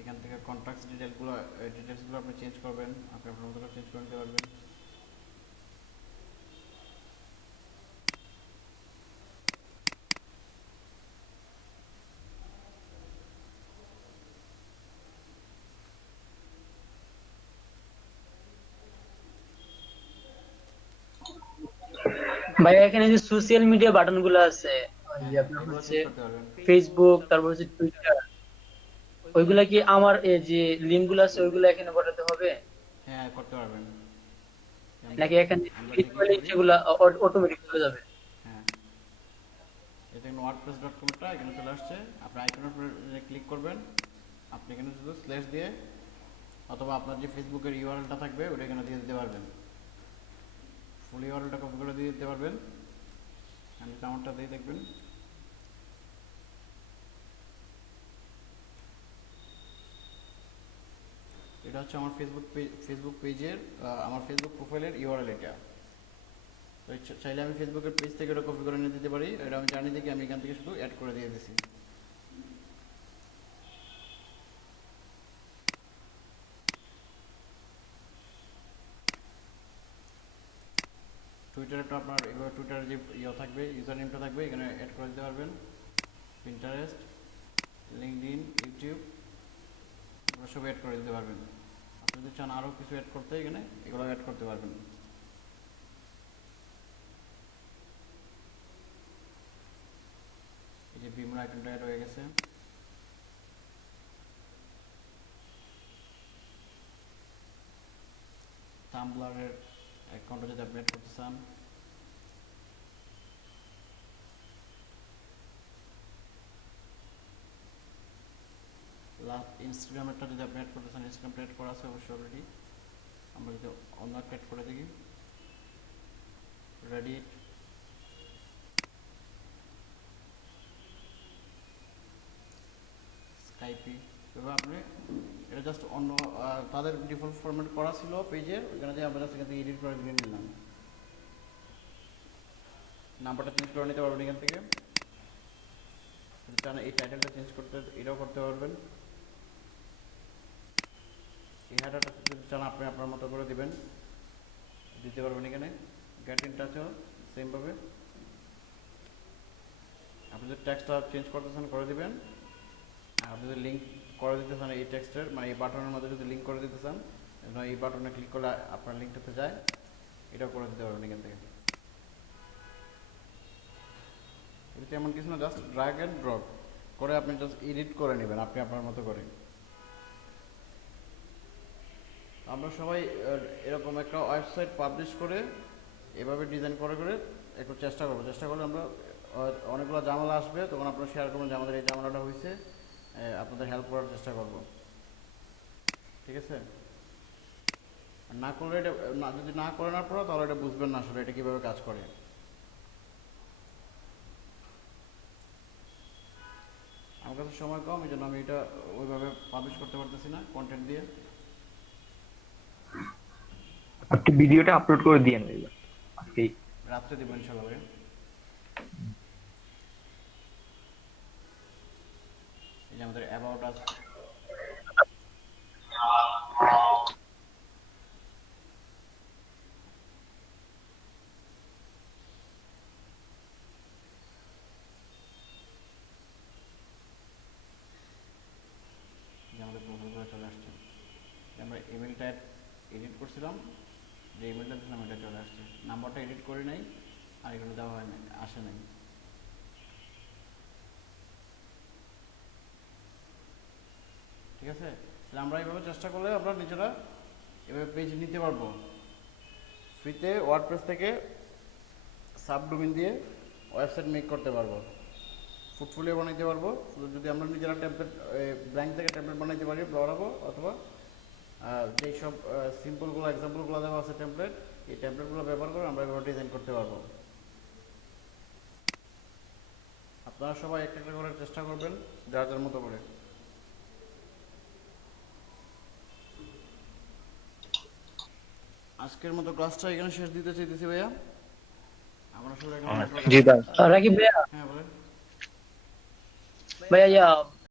এখান থেকে কন্ট্যাক্ট ডিটেলসগুলো আপনি চেঞ্জ করবেন, আপনি আপনার মতো চেঞ্জ করে নিতে পারবেন। ভাই এখানে যে সোশ্যাল মিডিয়া বাটন গুলো আছে, ওই যে আপনার এগুলো হচ্ছে চেঞ্জ করতে পারবেন। ফেসবুক, তারপর হচ্ছে টুইটার, ওইগুলা কি আমার এই যে লিংক গুলো আছে ওইগুলো এখানে পাঠাতে হবে হ্যাঁ, করতে পারবেন। নাকি এখানে আমরা ক্লিক যেগুলো করলে করি, সেগুলো অটোমেটিক চলে যাবে? হ্যাঁ, এটা wordpress.com-টা এখানে চলে আসছে। আপনি আইকনের উপরে ক্লিক করবেন, আপনি এখানে শুধু স্ল্যাশ দিয়ে অথবা আপনার যে ফেসবুকের ইউআরএলটা থাকবে ওটা এখানে দিয়ে দিতে পারবেন। ফুল ইউআরএলটা কপি করে দিয়ে দিতে পারবেন। আমি আমারটা দিয়ে দেখবেন। এটা হচ্ছে আমার ফেসবুক পেজের, আমার ফেসবুক প্রোফাইলের ইউআরএল এটা। তো চাইলে আমি ফেসবুকের পেজ থেকে এটা কপি করে নিয়ে দিতে পারি। এটা আমি জানি দেখি আমি এখান থেকে শুধু অ্যাড করে দিয়ে দিছি। টুইটারটা আপনার এভাবে টুইটারের যে থাকবে, ইউজার নেমটা থাকবে, এখানে অ্যাড করে দিতে পারবেন। পিন্টারেস্ট, লিঙ্কডইন, ইউটিউব, এগুলো সব অ্যাড করে দিতে পারবেন। আপনি যদি চান আরও কিছু অ্যাড করতে, এখানে এগুলো অ্যাড করতে পারবেন। এই যে বিমর আইকনটা অ্যাড হয়ে গেছে। টাম্বলারের অ্যাকাউন্টে যদি আপনি অ্যাড করতে চান, ইনস্টাগ্রামেরটা যদি আপনি অ্যাড করতে চান, ইনস্টাগ্রামটা অ্যাড করা আছে অবশ্যই অলরেডি। আমরা যদি অন্য একটা অ্যাড করে দেখি, রেডিট, স্কাইপি, এবার আপনি এটা জাস্ট অন্য তাদের ডিফল্ট ফরম্যাট করা ছিল পেজের, ওইখানে যে আমরা জাস্ট এখান থেকে এডিট করে দিয়ে নিলাম। নাম্বারটা চেঞ্জ করে নিতে পারবেন এখান থেকে। যদি চান এই টাইটেলটা চেঞ্জ করতে, এটাও করতে পারবেন। এই হেডারটা যদি চান আপনি আপনার মতো করে দিবেন, দিতে পারবেন। এখানে গেট ইন টাচও সেমভাবে আপনি যদি টেক্সটটা চেঞ্জ করতে চান করে দিবেন। আর আপনি যদি লিঙ্ক করে দিতে চান এই টেক্সটের, মানে এই বাটনের মধ্যে যদি লিঙ্ক করে দিতে চান, এই বাটনে ক্লিক করলে আপনার লিঙ্কটাতে যায়, এটাও করে দিতে পারবেন এখান থেকে। এটা এমন কিছু না, জাস্ট ড্র্যাগ অ্যান্ড ড্রপ করে আপনি জাস্ট এডিট করে নেবেন আপনি আপনার মতো করে। আমরা সবাই এরকম একটা ওয়েবসাইট পাবলিশ করে এভাবে ডিজাইন করে করে একটু চেষ্টা করলে আমরা অনেকগুলো ঝামেলা আসবে, তখন আপনারা শেয়ার করবেন যে আমাদের এই ঝামেলাটা হয়েছে, আপনাদের হেল্প করার চেষ্টা করব। ঠিক আছে? আর না করলে এটা যদি না করেন আপনারা, তাহলে এটা বুঝবেন না আসলে এটা কীভাবে কাজ করে। আমার কাছে সময় কম, এই জন্য আমি এটা ওইভাবে পাবলিশ করতে পারতেছি না কন্টেন্ট দিয়ে। আপনি ভিডিওটা আপলোড করে দিয়ে নেবেন আজকেই। রাত্রে দেবেন ইনশাআল্লাহ ভাই। এই যে আমাদের অ্যাবাউট আস, ইমেলটা এডিট করছিলাম, যে ইমেলটা দিয়েছিলাম এটা চলে আসছে। নাম্বারটা এডিট করি নাই, আর এগুলো দেওয়া হয় নাই, আসে নাই। ঠিক আছে, তাহলে আমরা এইভাবে চেষ্টা করলে আমরা নিজেরা এভাবে পেজ নিতে পারবো। ফ্রিতে ওয়ার্ডপ্রেস থেকে সাবডোমেইন দিয়ে ওয়েবসাইট মেক করতে পারবো, পোর্টফোলিও বানাইতে পারবো। যদি আমরা নিজেরা টেমপ্লেট ব্ল্যাঙ্ক থেকে টেমপ্লেট বানাইতে পারি বানাবো, অথবা যেই সব সিম্পলগুলো এক্সাম্পলগুলো দেওয়া আছে টেমপ্লেট, এই টেমপ্লেটগুলো ব্যবহার করে আমরা এভাবে ডিজাইন করতে পারবো। আপনারা সবাই একটা একটা করার চেষ্টা করবেন, যার যার মতো করে। আজকের মতো ক্লাসটা এখানে শেষ দিতে চাইতেছি ভাইয়া। আমরা সবাই জি ভাই। রাকিব ভাইয়া, হ্যাঁ বলেন। ভাইয়া